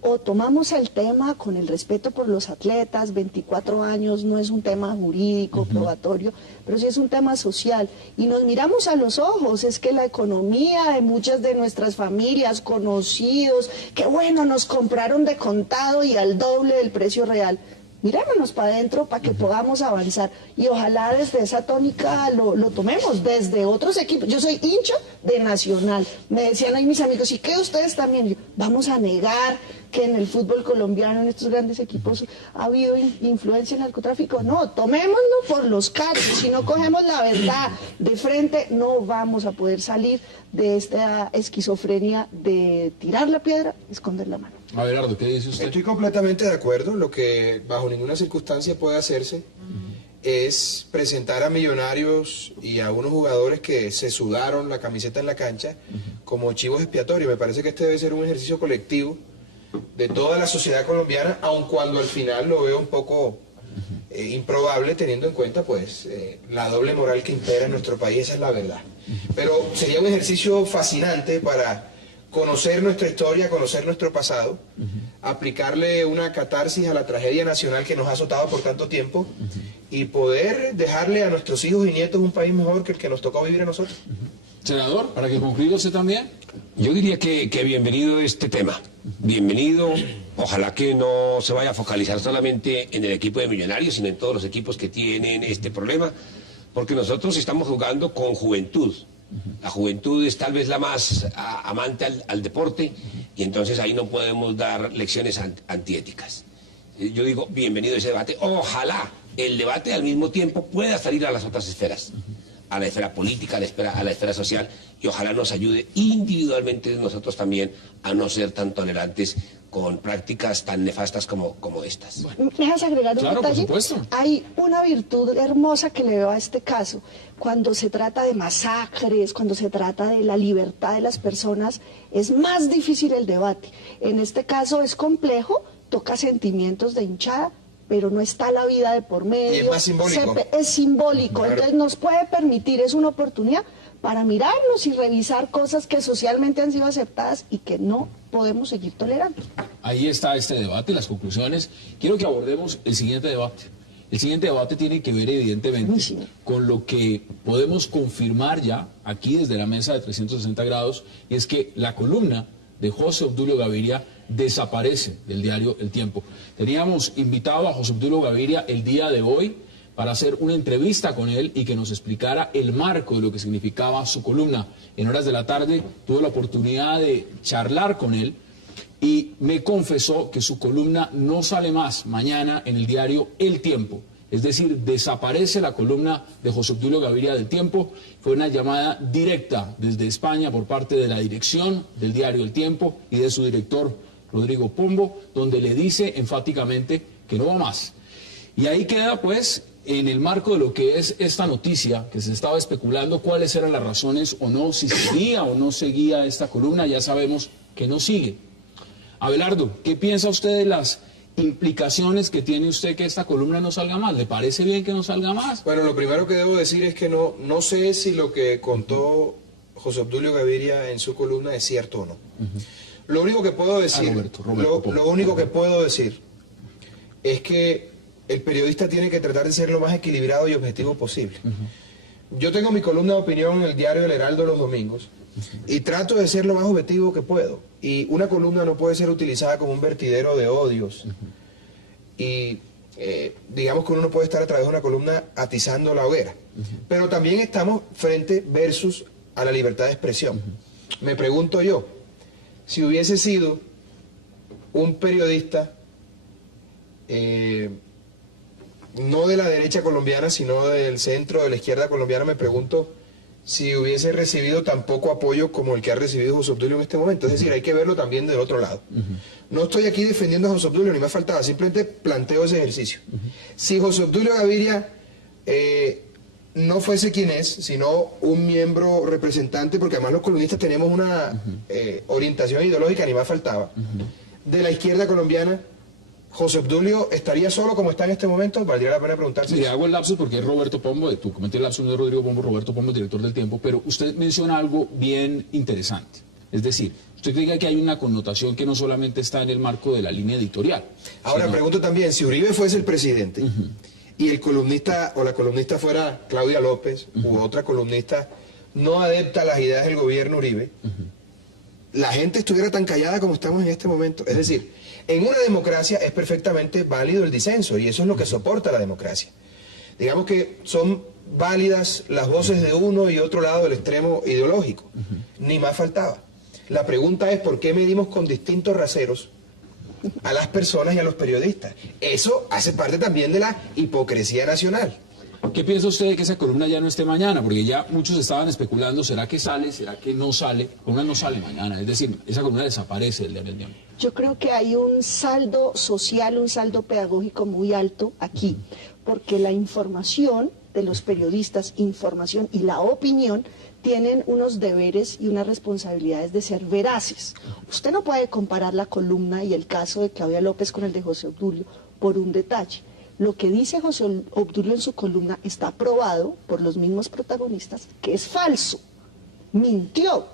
o tomamos el tema con el respeto por los atletas. 24 años no es un tema jurídico, probatorio, pero sí es un tema social, y nos miramos a los ojos. Es que la economía de muchas de nuestras familias, conocidos, que bueno, nos compraron de contado y al doble del precio real. Mirémonos para adentro para que podamos avanzar, y ojalá desde esa tónica lo tomemos, desde otros equipos. Yo soy hincha de Nacional, me decían ahí mis amigos, ¿y qué ustedes también? Yo, ¿vamos a negar que en el fútbol colombiano, en estos grandes equipos, ha habido influencia en el narcotráfico? No, tomémoslo por los cachos. Si no cogemos la verdad de frente, no vamos a poder salir de esta esquizofrenia de tirar la piedra, esconder la mano. Abelardo, ¿qué dice usted? Estoy completamente de acuerdo. Lo que bajo ninguna circunstancia puede hacerse es presentar a Millonarios y a unos jugadores que se sudaron la camiseta en la cancha como chivos expiatorios. Me parece que este debe ser un ejercicio colectivo de toda la sociedad colombiana, aun cuando al final lo veo un poco improbable, teniendo en cuenta pues la doble moral que impera en nuestro país. Esa es la verdad. Pero sería un ejercicio fascinante para conocer nuestra historia, conocer nuestro pasado, aplicarle una catarsis a la tragedia nacional que nos ha azotado por tanto tiempo, y poder dejarle a nuestros hijos y nietos un país mejor que el que nos tocó vivir a nosotros. Senador, para que concluya usted también. Yo diría que bienvenido este tema, bienvenido. Ojalá que no se vaya a focalizar solamente en el equipo de Millonarios, sino en todos los equipos que tienen este problema, porque nosotros estamos jugando con juventud. La juventud es tal vez la más amante al deporte, y entonces ahí no podemos dar lecciones antiéticas. Yo digo, bienvenido ese debate. Ojalá el debate al mismo tiempo pueda salir a las otras esferas, a la esfera política, a la esfera social, y ojalá nos ayude individualmente nosotros también a no ser tan tolerantes con prácticas tan nefastas como estas. ¿Me dejas agregar un detalle? Por supuesto. Hay una virtud hermosa que le veo a este caso. Cuando se trata de masacres, cuando se trata de la libertad de las personas, es más difícil el debate. En este caso es complejo, toca sentimientos de hinchada, pero no está la vida de por medio. Y es más simbólico. Es simbólico, Claro. Entonces nos puede permitir, es una oportunidad para mirarnos y revisar cosas que socialmente han sido aceptadas y que no podemos seguir tolerando. Ahí está este debate, las conclusiones. Quiero que abordemos el siguiente debate. El siguiente debate tiene que ver evidentemente con lo que podemos confirmar ya aquí desde la mesa de 360 grados, y es que la columna de José Obdulio Gaviria desaparece del diario El Tiempo. Teníamos invitado a José Obdulio Gaviria el día de hoy para hacer una entrevista con él y que nos explicara el marco de lo que significaba su columna. En horas de la tarde tuve la oportunidad de charlar con él y me confesó que su columna no sale más mañana en el diario El Tiempo. Es decir, desaparece la columna de José Obdulio Gaviria del Tiempo. Fue una llamada directa desde España por parte de la dirección del diario El Tiempo y de su director, Rodrigo Pombo, donde le dice enfáticamente que no va más. Y ahí queda, pues, en el marco de lo que es esta noticia, que se estaba especulando cuáles eran las razones o no, si seguía o no seguía esta columna. Ya sabemos que no sigue. Abelardo, ¿qué piensa usted de las implicaciones que tiene usted que esta columna no salga más? ¿Le parece bien que no salga más? Bueno, lo primero que debo decir es que no sé si lo que contó José Obdulio Gaviria en su columna es cierto o no. Lo único que puedo decir, lo único que puedo decir es que el periodista tiene que tratar de ser lo más equilibrado y objetivo posible. Yo tengo mi columna de opinión en el diario El Heraldo los domingos y trato de ser lo más objetivo que puedo. Y una columna no puede ser utilizada como un vertidero de odios. Y digamos que uno no puede estar a través de una columna atizando la hoguera. Pero también estamos frente versus a la libertad de expresión. Me pregunto yo, si hubiese sido un periodista no de la derecha colombiana, sino del centro, de la izquierda colombiana, me pregunto si hubiese recibido tan poco apoyo como el que ha recibido José Obdulio en este momento. Es decir, hay que verlo también del otro lado. No estoy aquí defendiendo a José Obdulio, ni me faltaba, simplemente planteo ese ejercicio. Si José Obdulio Gaviria no fuese quien es, sino un miembro representante, porque además los columnistas tenemos una orientación ideológica, ni más faltaba, de la izquierda colombiana, ¿José Obdulio estaría solo como está en este momento? Valdría la pena preguntarse. Le hago el lapsus porque es Roberto Pombo, tú comenté el lapsus, no es Rodrigo Pombo, Roberto Pombo, director del Tiempo, pero usted menciona algo bien interesante. Es decir, usted diga que hay una connotación que no solamente está en el marco de la línea editorial. Ahora, pregunto también, si Uribe fuese el presidente y el columnista o la columnista fuera Claudia López u otra columnista no adepta a las ideas del gobierno Uribe, la gente estuviera tan callada como estamos en este momento. Es decir, en una democracia es perfectamente válido el disenso y eso es lo que soporta la democracia. Digamos que son válidas las voces de uno y otro lado del extremo ideológico. Ni más faltaba. La pregunta es ¿por qué medimos con distintos raseros a las personas y a los periodistas? Eso hace parte también de la hipocresía nacional. ¿Qué piensa usted de que esa columna ya no esté mañana? Porque ya muchos estaban especulando, ¿será que sale? ¿Será que no sale? La columna no sale mañana, es decir, esa columna desaparece del diario. Yo creo que hay un saldo social, un saldo pedagógico muy alto aquí, porque la información de los periodistas, información y la opinión tienen unos deberes y unas responsabilidades de ser veraces. Usted no puede comparar la columna y el caso de Claudia López con el de José Obdulio por un detalle. Lo que dice José Obdulio en su columna está probado por los mismos protagonistas que es falso, mintió.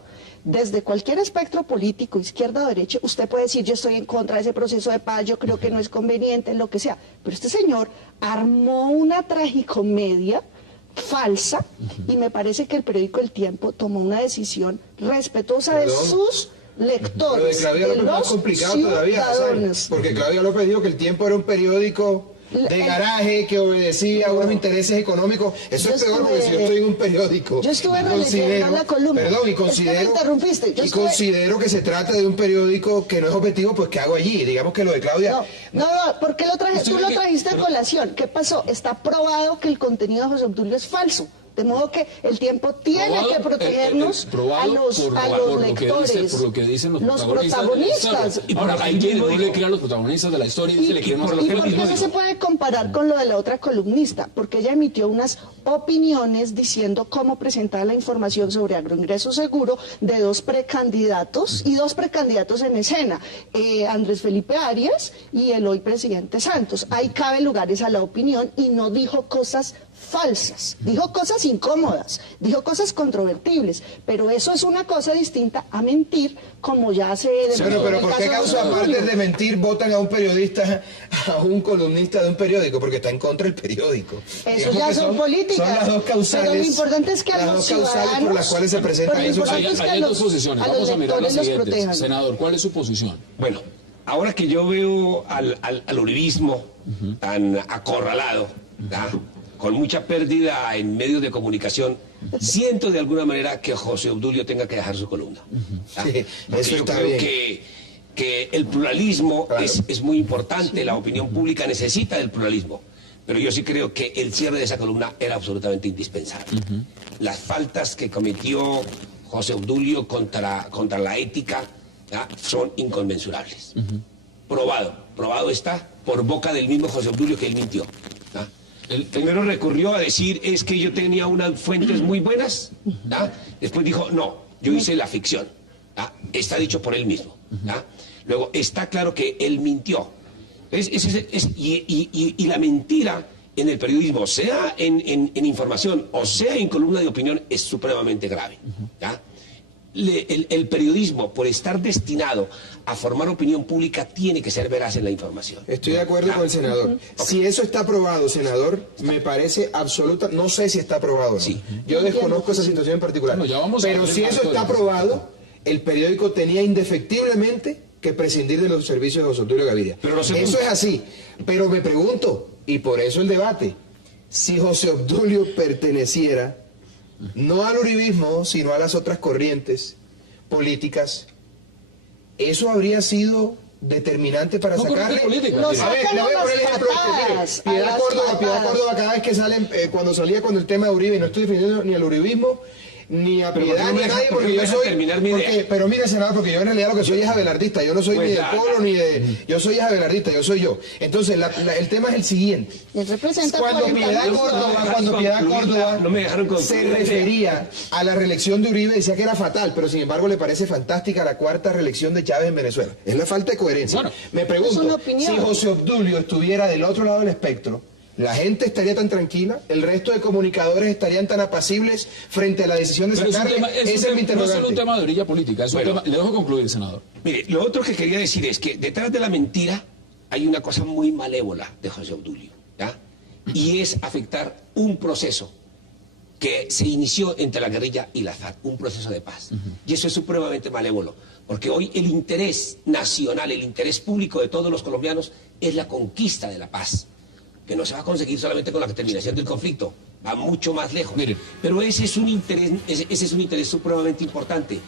Desde cualquier espectro político, izquierda o derecha, usted puede decir yo estoy en contra de ese proceso de paz, yo creo que no es conveniente, lo que sea. Pero este señor armó una tragicomedia falsa y me parece que el periódico El Tiempo tomó una decisión respetuosa de sus lectores. Lo de Claudia López es más complicado todavía, ¿sabes? Porque Claudia López dijo que El Tiempo era un periódico de garaje que obedecía a unos intereses económicos. Eso es peor porque si yo estoy en un periódico. Yo estuve releyendo la columna. Perdón, y considero que se trata de un periódico que no es objetivo, pues ¿qué hago allí? Digamos que lo de Claudia. No, ¿por qué tú lo trajiste a colación? ¿Qué pasó? Está probado que el contenido de José Obdulio es falso. De modo que El Tiempo tiene que protegernos a los lectores, por lo que dicen los protagonistas. Ahora, hay quien no le crea a los protagonistas de la historia y dice le creemos a los periodistas. ¿Y por qué no se puede comparar con lo de la otra columnista? Porque ella emitió unas opiniones diciendo cómo presentar la información sobre agroingreso seguro de dos precandidatos y dos precandidatos en escena, Andrés Felipe Arias y el hoy presidente Santos. Ahí cabe lugares a la opinión y no dijo cosas falsas, dijo cosas incómodas, dijo cosas controvertibles, pero eso es una cosa distinta a mentir, como ya se demostró. Pero ¿por qué causa, aparte de mentir, votan a un periodista, a un columnista de un periódico? Porque está en contra del periódico. Eso ya son políticas. Son las dos causales. Pero lo importante es que a los ciudadanos, por las cuales se presentan esos hechos. Hay dos posiciones, vamos a mirar las siguientes. Senador, ¿cuál es su posición? Bueno, ahora que yo veo al uribismo tan acorralado, ¿verdad?, con mucha pérdida en medios de comunicación, siento de alguna manera que José Obdulio tenga que dejar su columna. Sí, eso yo está creo bien. que el pluralismo es muy importante, la opinión pública necesita del pluralismo, pero yo sí creo que el cierre de esa columna era absolutamente indispensable. Las faltas que cometió José Obdulio contra la ética son inconmensurables. Probado está por boca del mismo José Obdulio que él mintió. El primero recurrió a decir, es que yo tenía unas fuentes muy buenas, después dijo, no, yo hice la ficción, está dicho por él mismo. Luego, está claro que él mintió. Y la mentira en el periodismo, sea en información o sea en columna de opinión, es supremamente grave. El periodismo, por estar destinado a formar opinión pública, tiene que ser veraz en la información. Estoy de acuerdo con el senador. Si eso está aprobado, senador, me parece absoluta, no sé si está aprobado o no. Sí. Yo desconozco esa situación en particular. Pero si eso está aprobado, el periódico tenía indefectiblemente que prescindir de los servicios de José Obdulio Gaviria. Eso es así. Pero me pregunto, y por eso el debate, si José Obdulio perteneciera no al uribismo, sino a las otras corrientes políticas, ¿eso habría sido determinante para sacarle? A ver, le voy a poner el ejemplo. Piedad Córdoba, cada vez que salen, cuando salía con el tema de Uribe, y no estoy defendiendo ni al uribismo, ni a Pero Piedad ¿por qué no ni me a deja- nadie, por qué porque no yo me deja soy... terminar mi idea? Pero mire, senador, porque yo en realidad lo que soy es abelardista, yo no soy Pues ni de la- Polo ni de... Yo soy abelardista, yo soy yo. Entonces, el tema es el siguiente. Él representa Cuando 40 Piedad mil Córdoba no me dejaron se concluir la idea. refería a la reelección de Uribe, decía que era fatal, pero sin embargo le parece fantástica la cuarta reelección de Chávez en Venezuela. Es la falta de coherencia. Bueno, me es pregunto, una opinión. si José Obdulio estuviera del otro lado del espectro, ¿la gente estaría tan tranquila? ¿El resto de comunicadores estarían tan apacibles frente a la decisión de Pero es un sacarle? tema, Ese es mi no es solo interrogante. un tema de orilla política, es un Bueno. tema... Le dejo concluir, senador. Mire, lo otro que quería decir es que detrás de la mentira hay una cosa muy malévola de José Obdulio, ¿ya? Y es afectar un proceso que se inició entre la guerrilla y la FARC, un proceso de paz. Y eso es supremamente malévolo, porque hoy el interés nacional, el interés público de todos los colombianos es la conquista de la paz, que no se va a conseguir solamente con la terminación del conflicto, va mucho más lejos. Mire. Pero ese es un interés supremamente importante.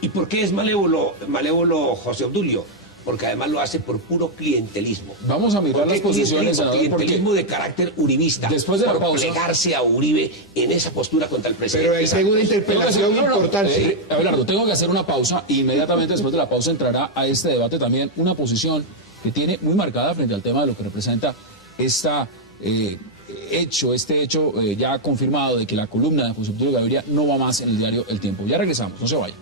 ¿Y por qué es malévolo José Obdulio? Porque además lo hace por puro clientelismo. Vamos a mirar ¿Por qué las posiciones, senador, clientelismo porque de carácter uribista. después de la por pausa... plegarse a Uribe en esa postura contra el presidente. Pero ahí tengo una interpelación importante. Abelardo, tengo que hacer una pausa y inmediatamente después de la pausa entrará a este debate también una posición que tiene muy marcada frente al tema de lo que representa este hecho ya confirmado de que la columna de José Obdulio Gaviria no va más en el diario El Tiempo. Ya regresamos, no se vaya.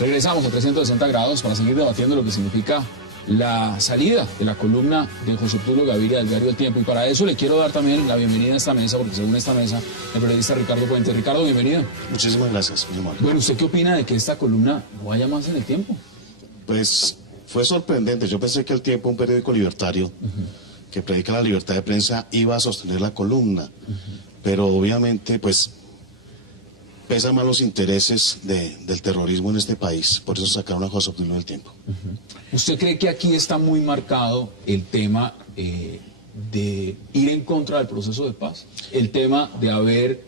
Regresamos a 360 grados para seguir debatiendo lo que significa la salida de la columna de José Obdulio Gaviria del diario El Tiempo. Y para eso le quiero dar también la bienvenida a esta mesa, porque según esta mesa, el periodista Ricardo Puente. Ricardo, bienvenido. Muchísimas gracias, mi hermano. Bueno, ¿usted qué opina de que esta columna no vaya más en El Tiempo? Pues fue sorprendente. Yo pensé que El Tiempo, un periódico libertario que predica la libertad de prensa, iba a sostener la columna. Pero obviamente, pues, pesan más los intereses del terrorismo en este país. Por eso sacaron a José Obdulio del Tiempo. ¿Usted cree que aquí está muy marcado el tema de ir en contra del proceso de paz? El tema de haber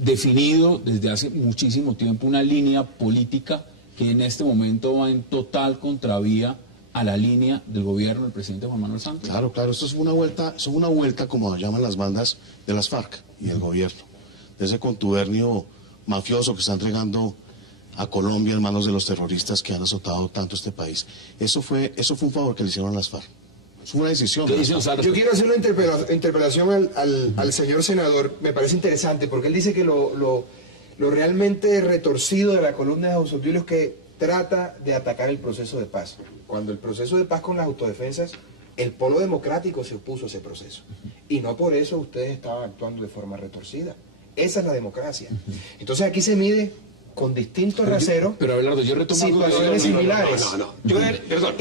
definido desde hace muchísimo tiempo una línea política que en este momento va en total contravía a la línea del gobierno del presidente Juan Manuel Santos. Claro, claro. Esto es una vuelta, como llaman las bandas de las FARC y el gobierno. De ese contubernio mafioso que está entregando a Colombia en manos de los terroristas que han azotado tanto este país. Eso fue un favor que le hicieron a las FARC. Es una decisión. ¿Qué dice usted? Yo quiero hacer una interpelación al señor senador. Me parece interesante porque él dice que lo realmente retorcido de la columna de José Obdulio es que trata de atacar el proceso de paz. Cuando el proceso de paz con las autodefensas, el polo democrático se opuso a ese proceso. Y no por eso ustedes estaban actuando de forma retorcida. Esa es la democracia. Entonces aquí se mide con distintos raseros Pero Abelardo, yo retomo algo de- situaciones similares. No. Perdón.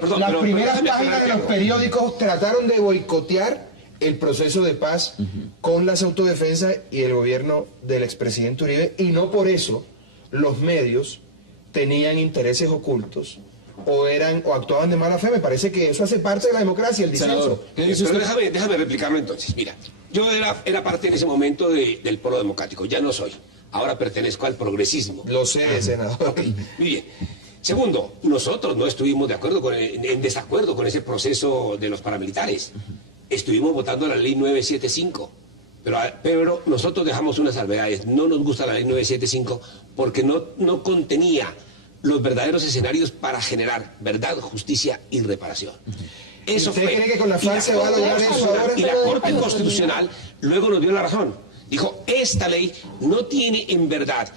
Perdón, las primeras páginas de los periódicos trataron de boicotear el proceso de paz con las autodefensas y el gobierno del expresidente Uribe, y no por eso los medios tenían intereses ocultos o actuaban de mala fe. Me parece que eso hace parte de la democracia, el disenso. Senador, ¿qué dice Pero usted? déjame replicarlo entonces. Mira, yo era parte en ese momento del polo democrático, ya no soy. Ahora pertenezco al progresismo. Lo sé, senador. Ok, muy bien. Segundo, nosotros no estuvimos en desacuerdo con ese proceso de los paramilitares. Estuvimos votando la ley 975. Pero nosotros dejamos unas salvedades. No nos gusta la ley 975 porque no contenía los verdaderos escenarios para generar verdad, justicia y reparación. Eso ¿Usted fue. cree que con la Y FARC se va a lograr eso ahora? Y la Corte Constitucional luego nos dio la razón. Dijo, esta ley no tiene en verdad,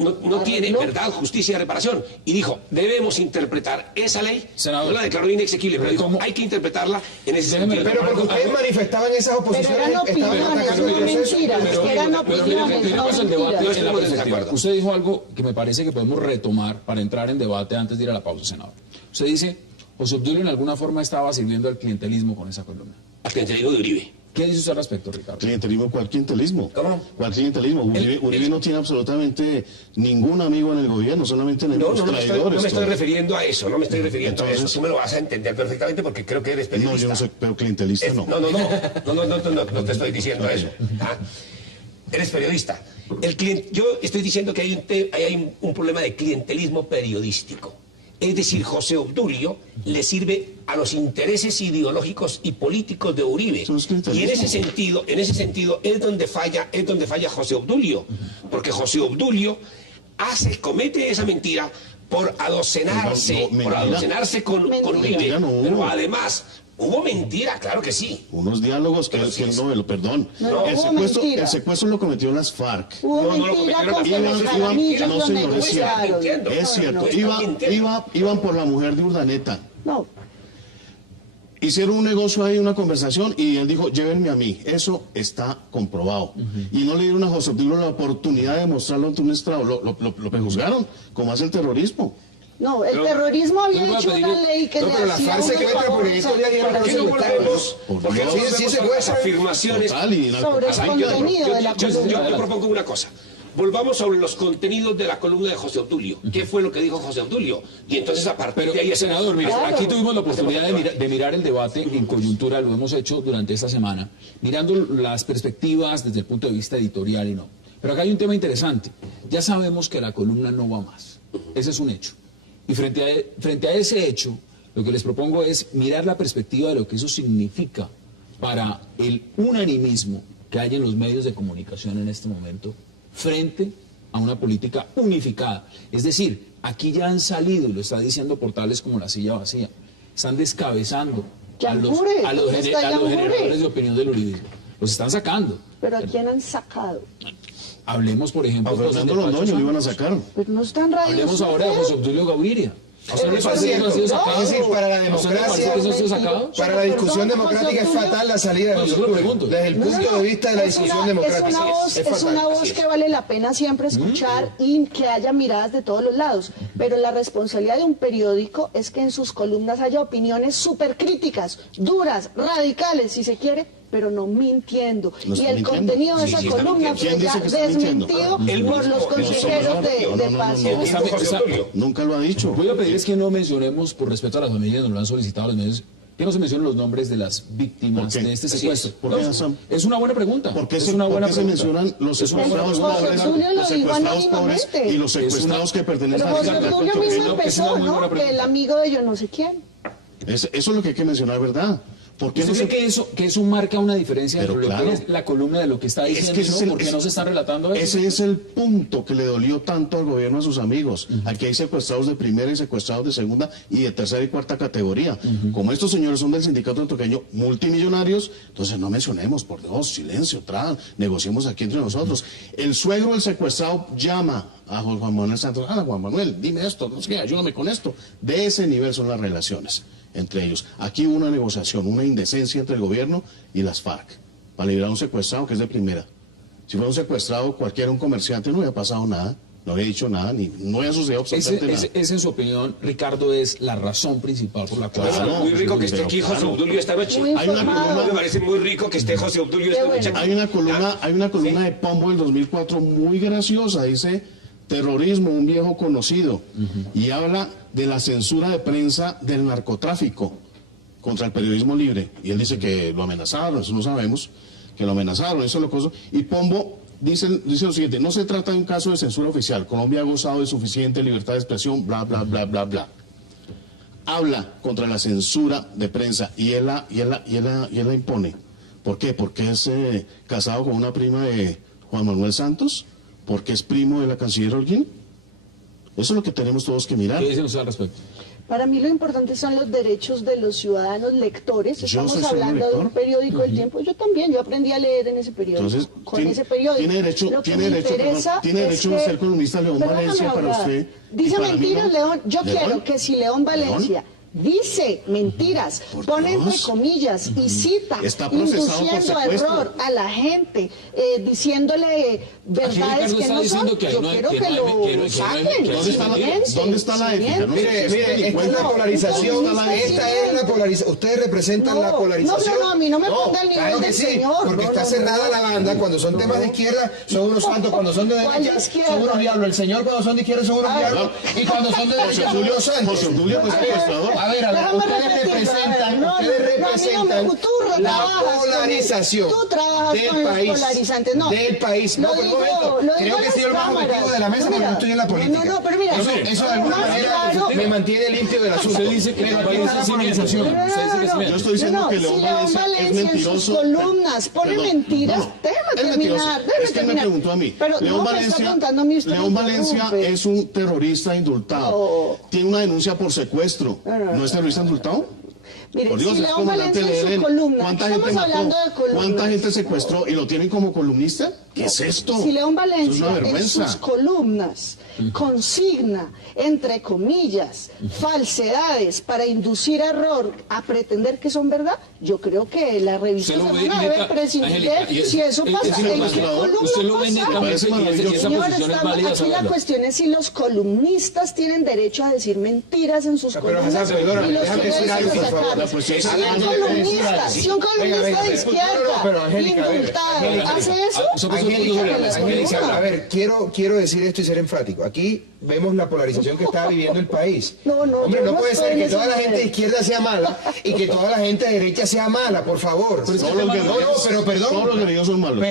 no tiene verdad, justicia y reparación. Y dijo, debemos interpretar esa ley. Senador, no la declaró inexequible, pero dijo, ¿cómo? hay que interpretarla en ese Déjeme sentido. Pero porque ustedes manifestaban esas Pero oposiciones, eran estaban opiniones, atacando el no proceso. mentiras, eran Pero opiniones, no tenemos el debate mentiras. en la estamos en perspectiva. desacuerdo. Usted dijo algo que me parece que podemos retomar para entrar en debate antes de ir a la pausa, senador. Usted dice, José Obdulio en alguna forma estaba sirviendo al clientelismo con esa columna. Al clientelismo de Uribe. ¿Qué dice usted al respecto, Ricardo? Clientelismo, ¿cuál clientelismo? ¿Cómo? ¿Cuál clientelismo? Uribe no tiene absolutamente ningún amigo en el gobierno, solamente enemigos No me traidores. estoy todos. refiriendo a eso, no me estoy refiriendo a eso. Entonces- Tú me lo vas a entender perfectamente porque creo que eres periodista. No, yo no soy, pero clientelista no. No te estoy diciendo eso. ¿Ah? Eres periodista. Yo estoy diciendo que hay un problema de clientelismo periodístico. Es decir, José Obdulio le sirve a los intereses ideológicos y políticos de Uribe. Y en ese sentido es donde falla José Obdulio. Porque José Obdulio comete esa mentira por adocenarse con Uribe. Pero además, hubo mentira, claro que sí. Unos diálogos que no, perdón. El secuestro lo cometió las FARC. Hubo mentira con no, señor, es cierto. Iban por la mujer de Urdaneta. No. Hicieron un negocio ahí, una conversación, y él dijo, llévenme a mí. Eso está comprobado. Y no le dieron a José Obdulio la oportunidad de mostrarlo ante un estrado. Lo prejuzgaron, como hace el terrorismo. No, el terrorismo había hecho una ley que le pero la farsa que mete por esto ya dieron ¿Por qué no volvemos? Porque sí se puede afirmaciones sobre el contenido de la columna. Yo propongo una cosa. Volvamos sobre los contenidos de la columna de José Obdulio. ¿Qué fue lo que dijo José Obdulio? Y entonces a partir de ahí... Senador, mire, aquí tuvimos la oportunidad de mirar el debate en coyuntura, lo hemos hecho durante esta semana, mirando las perspectivas desde el punto de vista editorial y no. Pero acá hay un tema interesante. Ya sabemos que la columna no va más. Ese es un hecho. Y frente a ese hecho, lo que les propongo es mirar la perspectiva de lo que eso significa para el unanimismo que hay en los medios de comunicación en este momento frente a una política unificada. Es decir, aquí ya han salido, y lo está diciendo portales como La Silla Vacía, están descabezando a los generadores de opinión del uribismo. Los están sacando. ¿Pero a quién han sacado? Hablemos, por ejemplo... A Fernando Londoño lo iban a sacar. Pero no están radios. Hablemos ahora de José Obdulio Gaviria. Es decir, para la democracia, para la discusión democrática es fatal la salida de José Obdulio. Desde el punto de vista de la discusión democrática. Es una voz que vale la pena siempre escuchar y que haya miradas de todos los lados. Pero la responsabilidad de un periódico es que en sus columnas haya opiniones súper críticas, duras, radicales, si se quiere, pero no mintiendo. Y el contenido de esa columna fue ya desmentido por los consejeros de paz. Nunca lo ha dicho. Voy a pedirles que no mencionemos, por respeto a las familias, nos lo han solicitado los medios, que no se mencionen los nombres de las víctimas de este secuestro. Es una buena pregunta. ¿Por qué se mencionan los secuestrados pobres y los secuestrados que pertenecen a la José Obdulio mismo empezó, ¿no? Que el amigo de yo no sé quién. Eso es lo que hay que mencionar, ¿verdad? ¿Usted cree que eso marca una diferencia entre lo que es la columna de lo que está diciendo? ¿Por qué no se está relatando eso? Ese es el punto que le dolió tanto al gobierno, a sus amigos. Aquí hay secuestrados de primera y secuestrados de segunda y de tercera y cuarta categoría. Como estos señores son del sindicato antioqueño multimillonarios, entonces no mencionemos, por Dios, silencio, negociemos aquí entre nosotros. El suegro del secuestrado llama a Juan Manuel Santos. Juan Manuel, dime esto, no sé qué, ayúdame con esto. De ese nivel son las relaciones entre ellos. Aquí hubo una negociación, una indecencia entre el gobierno y las FARC para liberar a un secuestrado que es de primera. Si fuera un secuestrado, cualquiera, un comerciante, no había pasado nada, no había dicho nada, no había sucedido absolutamente nada. Esa, en su opinión, Ricardo, es la razón principal por la cual... muy rico que esté aquí José Obdulio esta noche. Me parece muy rico que esté José Obdulio esta noche. Hay una columna de Pombo del 2004 muy graciosa, dice... Terrorismo, un viejo conocido, y habla de la censura de prensa del narcotráfico contra el periodismo libre. Y él dice que lo amenazaron, eso no sabemos, que lo amenazaron, eso lo cosa. Y Pombo dice lo siguiente: no se trata de un caso de censura oficial, Colombia ha gozado de suficiente libertad de expresión, bla, bla, bla, bla, bla. Habla contra la censura de prensa y él la impone. ¿Por qué? Porque es casado con una prima de Juan Manuel Santos. Porque es primo de la canciller Holguín. Eso es lo que tenemos todos que mirar. ¿Qué dicen ustedes al respecto? Para mí lo importante son los derechos de los ciudadanos lectores. Estamos hablando de un periódico del tiempo. Yo también, yo aprendí a leer en ese periódico. Entonces, ese periódico. Tiene derecho a ser columnista León Valencia para usted. Dice mentiras, León. Yo quiero que si León Valencia dice mentiras, pone entre comillas y cita, induciendo a error a la gente, diciéndole verdades que no son, yo quiero que lo saquen. ¿Dónde está la ética? Mire, esta es la polarización, ustedes representan la polarización. No, a mí no me ponga el nivel del señor. Porque está cerrada la banda, cuando son temas de izquierda son unos santos, cuando son de derecha son unos diablos. El señor cuando son de izquierda son unos diablos, y cuando son de derecha son unos santos. José Obdulio fue secuestrador. A ver, Déjame ustedes repetirlo. representan, No, ustedes no, representan tú la trabajas con- polarización tú trabajas del con los país. polarizantes. No, Del país. No, lo por un digo- momento. lo Creo digo que en soy el las más objetivo cámaras. de la mesa No, porque mira, no estoy en la política. No, pero mira. Eso de alguna más manera claro- me mantiene limpio del asunto. Usted dice que Pero León aquí está la Valencia es polarización. cimiento. Usted dice que es cimiento. Yo estoy diciendo que si León León Valencia es Valencia en sus mentiroso. columnas pone Perdón, mentiras, no, déjame es terminar, mentiroso. déjame Es que él me terminar. preguntó a mí. Pero León no, me está Valencia, preguntando a mí, usted León me Valencia interrumpe. es un terrorista indultado. Tiene una denuncia por secuestro. ¿No es terrorista indultado? Mire, Por Dios, si es León comandante Valencia en del su ELN. columna, ¿Cuánta estamos gente hablando mató? de columnas. ¿Cuánta gente secuestró y lo tienen como columnista? ¿Qué es esto? Si León Eso es Valencia una en vergüenza. sus columnas consigna, entre comillas, falsedades para inducir error a pretender que son verdad, yo creo que la revista Usted lo ve Semana debe neta, prescindir Angélica, y si eso pasa. es ¿En qué demostrado. columna Usted lo ve pasa? netamente y esa Señor, posición es válida. aquí la saberlo. cuestión es si los columnistas tienen derecho a decir mentiras en sus Pero, columnas Hassan, perdóname, y los déjame decir algo, por favor. sacar. Pues, Si eso un es- columnista, si un columnista Venga, de izquierda, pero, Angélica, a ver, indultado, Angélica, hace eso, Angélica, a ver, quiero decir esto y ser enfático. Aquí vemos la polarización que está viviendo el país. No, Hombre, yo no no puede estoy ser en que ese toda la gente de nivel. izquierda sea mala y que toda la gente de derecha sea mala, por favor. Todos los No, guerrilleros- pero perdón. Todos los guerrilleros son malos.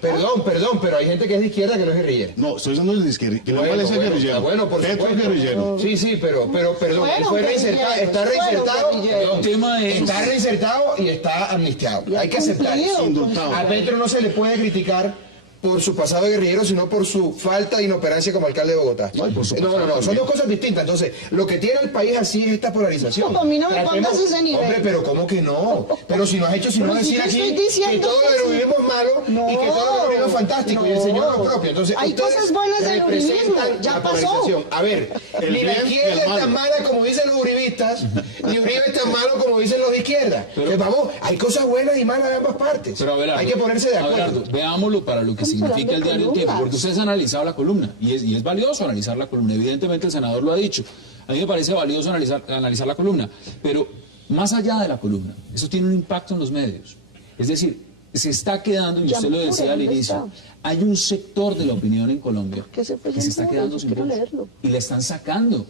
Perdón, pero hay gente que es de izquierda que no es guerrilla. No, estoy diciendo de izquierda. Que León Valencia es guerrillero. Bueno, por Petro es supuesto. guerrillero. Sí, pero perdón, él Fueron fue reinsertado, está guerrilleros, reinsertado, fueron guerrilleros. El tema es- está reinsertado y está amnistiado. Y ha Hay que aceptar cumplido eso. con Indultado. A Petro no se le puede criticar por su pasado de guerrillero, sino por su falta de inoperancia como alcalde de Bogotá. No, y por su No, pasado son también. dos cosas distintas. Entonces, lo que tiene el país así es esta polarización. No, a mí no me Tratemos- pongas ese nivel. Hombre, pero ¿cómo que no? Pero si no has hecho sino Pero si decir yo aquí estoy diciendo que todo que el sí. uribismo es malo y que todo el uribismo es fantástico y el señor lo propio. Entonces, Hay ustedes cosas buenas del uribismo, representan ya la pasó. polarización. A ver, El ni la bien y izquierda el es tan malo. mala como dicen los uribistas, ni Uribe es tan malo como dicen los de izquierda. Entonces, vamos, hay cosas buenas y malas de ambas partes. Pero Abelardo, hay que ponerse de acuerdo. Abelardo, veámoslo para lo que Estamos significa el hablando de diario El Tiempo, columnas. porque ustedes han analizado la columna y es valioso analizar la columna. Evidentemente el senador lo ha dicho. A mí me parece valioso analizar la columna, pero más allá de la columna, eso tiene un impacto en los medios. Es decir, se está quedando, y Ya usted lo me apuré, decía al ¿dónde inicio, está? hay un sector de la opinión en Colombia ¿Qué se fue que se está Jean quedando Paul? sin Quiero voz leerlo. y la están sacando.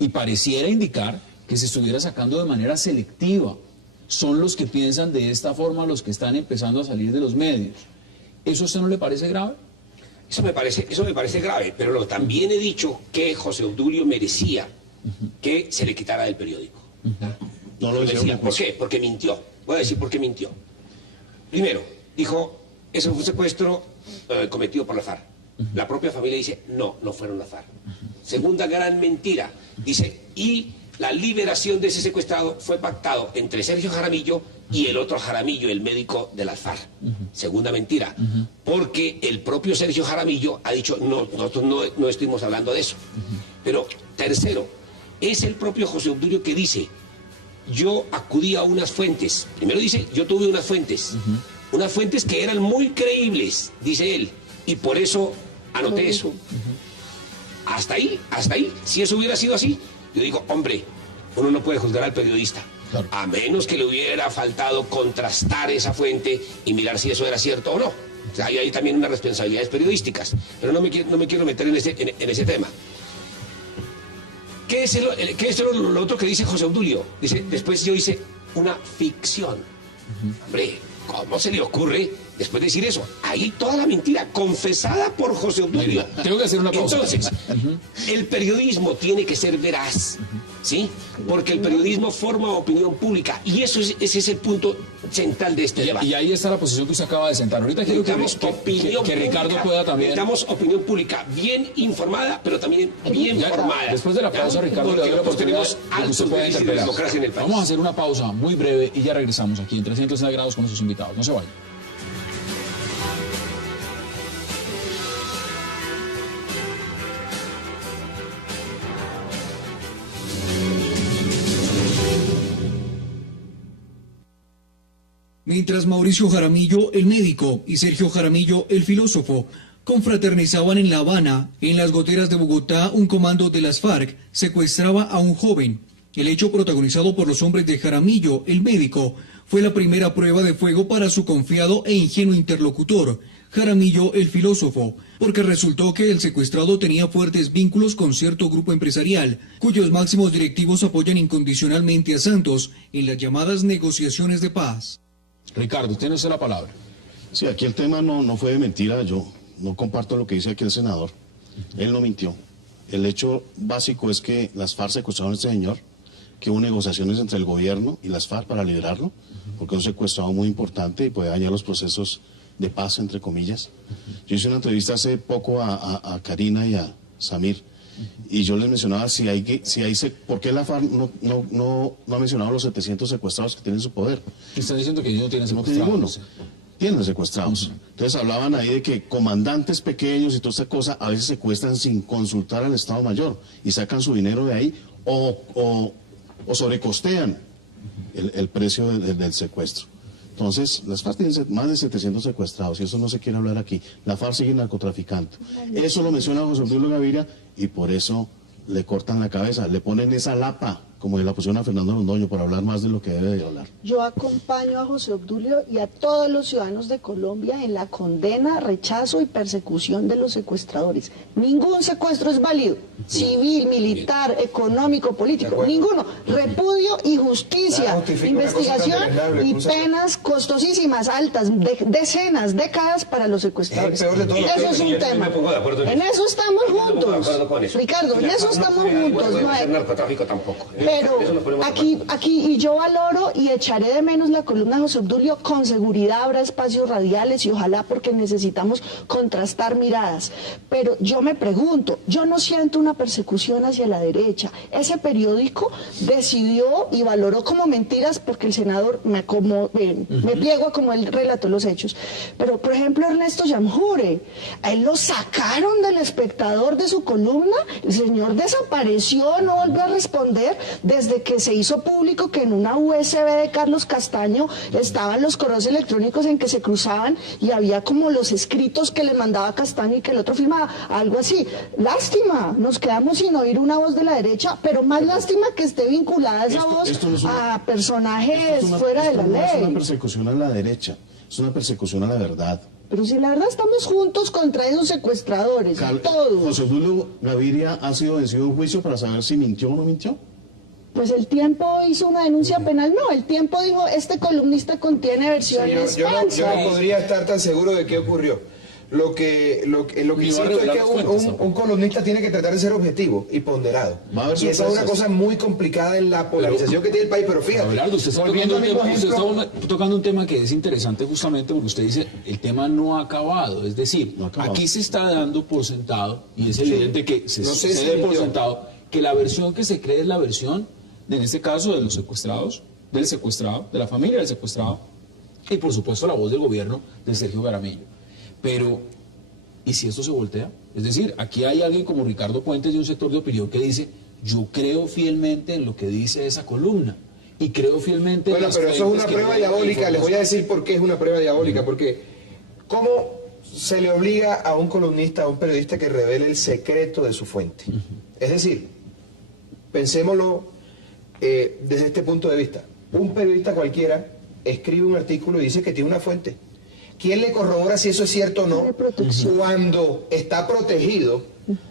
Y pareciera indicar que se estuviera sacando de manera selectiva. Son los que piensan de esta forma los que están empezando a salir de los medios. ¿Eso a usted no le parece grave? Eso me parece grave, pero también he dicho que José Obdulio merecía que se le quitara del periódico. No lo decía Decía, una ¿por cosa. qué? Porque mintió. Voy a decir por qué mintió. Primero, dijo, eso fue un secuestro cometido por la FARC. La propia familia dice, no fueron la FARC. Segunda gran mentira, dice, y la liberación de ese secuestrado fue pactado entre Sergio Jaramillo y el otro Jaramillo, el médico de las FARC. Segunda mentira, porque el propio Sergio Jaramillo ha dicho, no, nosotros no estuvimos hablando de eso. Pero tercero, es el propio José Obdulio que dice, yo acudí a unas fuentes. Primero dice, yo tuve unas fuentes que eran muy creíbles, dice él, y por eso anoté eso. Hasta ahí, si eso hubiera sido así, yo digo, hombre, uno no puede juzgar al periodista, a menos que le hubiera faltado contrastar esa fuente y mirar si eso era cierto o no. O sea, hay también unas responsabilidades periodísticas, pero no me quiero meter en ese tema. ¿Qué es lo otro que dice José Obdulio? Dice, después yo hice una ficción. Hombre, ¿cómo se le ocurre después de decir eso? Ahí toda la mentira, confesada por José Obdulio. Tengo que hacer una pausa. Entonces, el periodismo tiene que ser veraz, ¿sí? Porque el periodismo forma opinión pública y ese es el punto central de este debate. Y ahí está la posición que usted acaba de sentar. Ahorita quiero que Ricardo pueda también... Necesitamos opinión pública bien informada, pero también bien formada. Después de la pausa, Ricardo, le doy la oportunidad tenemos de que usted altos pueda déficits de interpelar. democracia en el país. Vamos a hacer una pausa muy breve y ya regresamos aquí en 360 grados con nuestros invitados. No se vayan. Mientras Mauricio Jaramillo, el médico, y Sergio Jaramillo, el filósofo, confraternizaban en La Habana, en las goteras de Bogotá, un comando de las FARC secuestraba a un joven. El hecho protagonizado por los hombres de Jaramillo, el médico, fue la primera prueba de fuego para su confiado e ingenuo interlocutor, Jaramillo el filósofo, porque resultó que el secuestrado tenía fuertes vínculos con cierto grupo empresarial, cuyos máximos directivos apoyan incondicionalmente a Santos en las llamadas negociaciones de paz. Ricardo, tiene usted la palabra. Sí, aquí el tema no fue de mentira, yo no comparto lo que dice aquí el senador, él no mintió. El hecho básico es que las FARC secuestraron a este señor, que hubo negociaciones entre el gobierno y las FARC para liberarlo, porque es un secuestrado muy importante y puede dañar los procesos de paz, entre comillas. Yo hice una entrevista hace poco a Karina y a Samir, y yo les mencionaba ¿por qué la FARC no ha mencionado los 700 secuestrados que tienen en su poder? Están diciendo que ellos no tienen No tiene secuestrados. ninguno. Tienen secuestrados. Entonces hablaban ahí de que comandantes pequeños y toda esta cosa a veces secuestran sin consultar al Estado Mayor y sacan su dinero de ahí o sobrecostean el precio del secuestro. Entonces, las FARC tienen más de 700 secuestrados y eso no se quiere hablar aquí. La FARC sigue narcotraficante. Eso lo menciona José Obdulio Gaviria y por eso le cortan la cabeza, le ponen esa lapa, como le la pusieron a Fernando Londoño, por hablar más de lo que debe de hablar. Yo acompaño a José Obdulio y a todos los ciudadanos de Colombia en la condena, rechazo y persecución de los secuestradores. Ningún secuestro es válido, civil, militar, económico, político, ninguno. Repudio y justicia, investigación y penas costosísimas, altas, decenas, décadas para los secuestradores. Eso es un tema. En eso estamos juntos. Ricardo, en eso estamos juntos. No hay narcotráfico tampoco. Pero aquí, y yo valoro y echaré de menos la columna de José Obdulio, con seguridad habrá espacios radiales y ojalá, porque necesitamos contrastar miradas. Pero yo me pregunto, yo no siento una persecución hacia la derecha. Ese periódico decidió y valoró como mentiras porque el senador me pliego a como él relató los hechos. Pero, por ejemplo, Ernesto Yamjure, a él lo sacaron del Espectador de su columna, el señor desapareció, no volvió a responder desde que se hizo público que en una USB de Carlos Castaño estaban los correos electrónicos en que se cruzaban y había como los escritos que le mandaba Castaño y que el otro firmaba, algo así. Lástima, nos quedamos sin oír una voz de la derecha, pero más lástima que esté vinculada esa voz a personajes fuera de la ley. No es una persecución a la derecha, es una persecución a la verdad. Pero si la verdad estamos juntos contra esos secuestradores, todos. José Obdulio Gaviria ha sido vencido en juicio para saber si mintió o no mintió. Pues el Tiempo hizo una denuncia penal, no, el Tiempo dijo, este columnista contiene versiones falsas. Yo no podría estar tan seguro de qué ocurrió. Lo que siento es que un columnista tiene que tratar de ser objetivo y ponderado. Y esa es una cosa muy complicada en la polarización que tiene el país, pero fíjate. Abelardo, usted está tocando un tema que es interesante justamente porque usted dice, el tema no ha acabado, es decir, aquí se está dando por sentado, y es evidente que se dé por sentado, que la versión que se cree es la versión, en este caso, de los secuestrados, del secuestrado, de la familia del secuestrado, y por supuesto la voz del gobierno de Sergio Jaramillo. Pero, ¿y si esto se voltea? Es decir, aquí hay alguien como Ricardo Puentes de un sector de opinión que dice, yo creo fielmente en lo que dice esa columna, y creo fielmente en las pero eso es una prueba diabólica, les voy a decir por qué es una prueba diabólica, porque ¿cómo se le obliga a un columnista, a un periodista que revele el secreto de su fuente? Es decir, pensémoslo desde este punto de vista. Un periodista cualquiera escribe un artículo y dice que tiene una fuente. ¿Quién le corrobora si eso es cierto o no? Cuando está protegido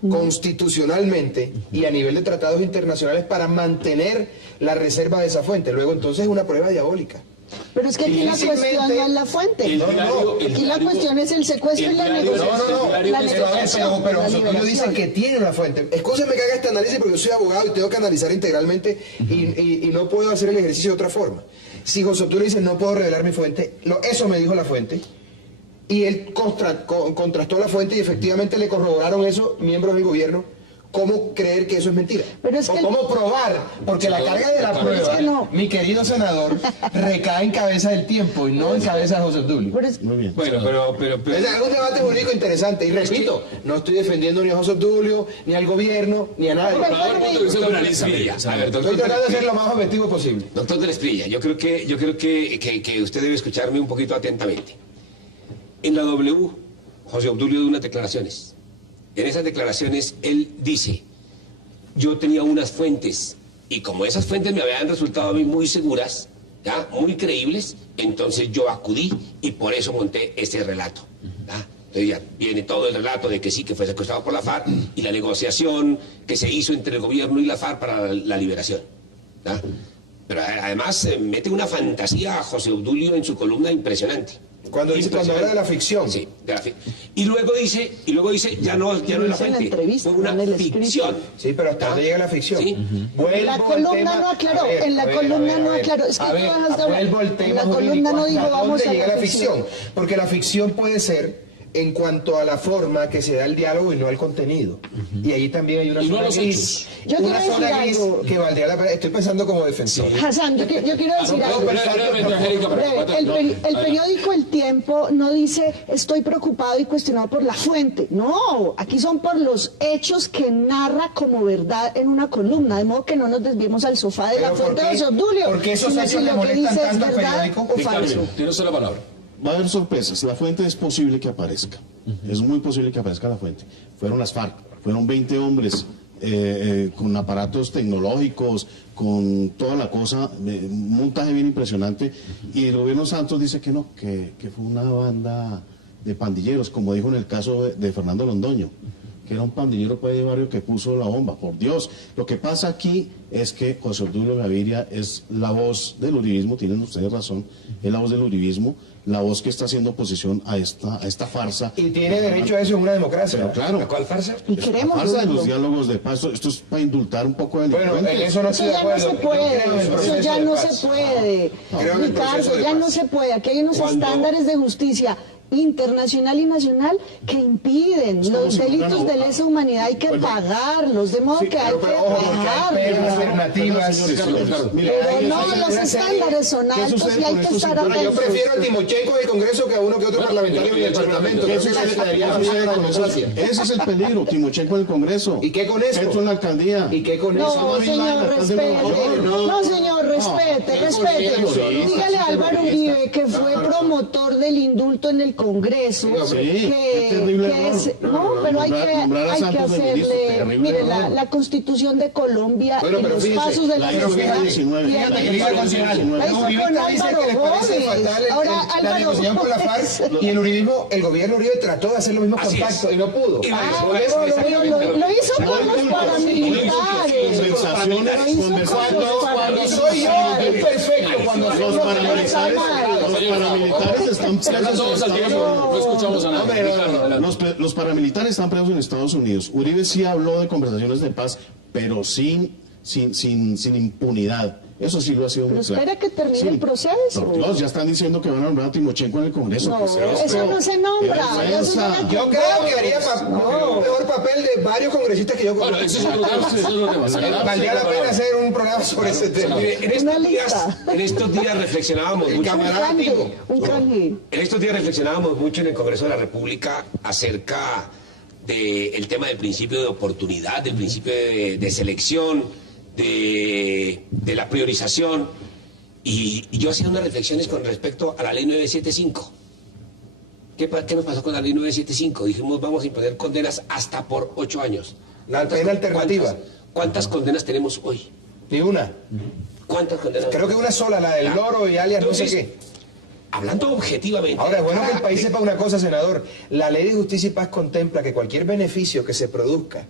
constitucionalmente y a nivel de tratados internacionales para mantener la reserva de esa fuente. Luego entonces es una prueba diabólica. Pero es que aquí la cuestión no es la fuente. Aquí la cuestión es el secuestro y la negociación. Pero José Obdulio dice que tiene una fuente. Escúchame que haga este análisis porque yo soy abogado y tengo que analizar integralmente y no puedo hacer el ejercicio de otra forma. Si José Obdulio dice no puedo revelar mi fuente, eso me dijo la fuente. Y él contrastó la fuente y efectivamente le corroboraron eso miembros del gobierno. ¿Cómo creer que eso es mentira? O cómo probar, porque la carga de la prueba, mi querido senador, recae en cabeza del Tiempo y no en cabeza de José Obdulio. Muy bien. Bueno, pero es un debate jurídico interesante y repito, no estoy defendiendo ni a José Obdulio, ni al gobierno, ni a nadie. Estoy tratando de ser lo más objetivo posible. Doctor de la Espriella, yo creo que usted debe escucharme un poquito atentamente. En la W, José Obdulio dio unas declaraciones. En esas declaraciones él dice, yo tenía unas fuentes y como esas fuentes me habían resultado a mí muy seguras, ¿ya? Muy creíbles, entonces yo acudí y por eso monté este relato. Entonces ya viene todo el relato de que sí, que fue secuestrado por la FARC y la negociación que se hizo entre el gobierno y la FARC para la liberación. Pero además mete una fantasía a José Obdulio en su columna impresionante. Cuando habla de la ficción. Sí, de la ficción. Y luego dice, ya no es la fuente, fue una ficción. Sí, pero ¿hasta dónde llega la ficción? ¿Sí? En la columna no aclaró, en la columna no aclaró. Es que tú vas de hablar. En la columna no digo vamos a llega la ficción. Porque la ficción puede ser en cuanto a la forma que se da el diálogo y no al contenido. Y ahí también hay una zona gris. Yo quiero decir algo. Que valdría la pena. Estoy pensando como defensor. Hassan, yo quiero decir algo. El periódico El Tiempo no dice estoy preocupado y cuestionado por la fuente. No, aquí son por los hechos que narra como verdad en una columna. De modo que no nos desviemos al sofá de la fuente de José Obdulio. Porque esos hechos le molestan tanto al periódico. O falso. Tiene usted la palabra. Va a haber sorpresas. La fuente es posible que aparezca. Es muy posible que aparezca la fuente. Fueron las FARC. Fueron 20 hombres con aparatos tecnológicos, con toda la cosa, un montaje bien impresionante. Y el gobierno Santos dice que no, que fue una banda de pandilleros, como dijo en el caso de Fernando Londoño, que era un pandillero de barrio que puso la bomba. Por Dios, lo que pasa aquí es que José Obdulio Gaviria es la voz del uribismo, tienen ustedes razón, es la voz del uribismo, la voz que está haciendo oposición a esta farsa. Y tiene derecho a eso en una democracia. Pero claro. ¿A cuál farsa? Y queremos la farsa de los diálogos de paz. Esto es para indultar un poco de delincuentes. Bueno, eso no estoy de acuerdo. Eso ya no se puede. Ricardo, ya no se puede. Aquí hay unos estándares de justicia internacional y nacional que impiden los delitos de lesa humanidad. Hay que pagarlos, de modo que hay que pagarlos. Alternativas. Pero no, los estándares son altos y hay que estar atentos. Yo prefiero a Timochenko del Congreso que a uno que otro parlamentario en el Parlamento. Ese es el peligro, Timochenko en el Congreso. ¿Y qué con eso? Petro en la alcaldía. ¿Y qué con eso? No, señor, respete. No, señor, respete. Dígale a Álvaro Uribe, que fue promotor del indulto en el Congreso, no, pero hay que hacerle, mire, la Constitución de Colombia y los pasos de la sociedad. Ahora la negociación con la FARC y el uribismo, el gobierno Uribe trató de hacer los mismos contactos y no pudo. Lo hizo con los paramilitares. Cuando soy yo el perfecto, cuando los paramilitares están presos. No escuchamos a nadie. Los paramilitares están presos en Estados Unidos. Uribe sí habló de conversaciones de paz, pero sin impunidad. Eso sí lo ha sido muy claro. Espera que termine el proceso. Por Dios, ya están diciendo que van a nombrar a Timochenko en el Congreso. No, eso no se nombra. Yo creo que haría un mejor papel de varios congresistas que yo conozco. Bueno, eso es otro tema. Valdría la pena hacer un programa sobre ese tema. En estos días reflexionábamos mucho. En estos días reflexionábamos mucho en el Congreso de la República acerca del tema del principio de oportunidad, del principio de selección, de la priorización, y yo hacía unas reflexiones con respecto a la ley 975. ¿Qué nos pasó con la ley 975? Dijimos, vamos a imponer condenas hasta por 8 años. La pena alternativa. ¿Cuántas condenas tenemos hoy? Ni una. ¿Cuántas condenas? Creo que una sola, la del loro y alias entonces, no sé qué. Hablando objetivamente. Ahora, es bueno que el país sepa una cosa, senador. La Ley de Justicia y Paz contempla que cualquier beneficio que se produzca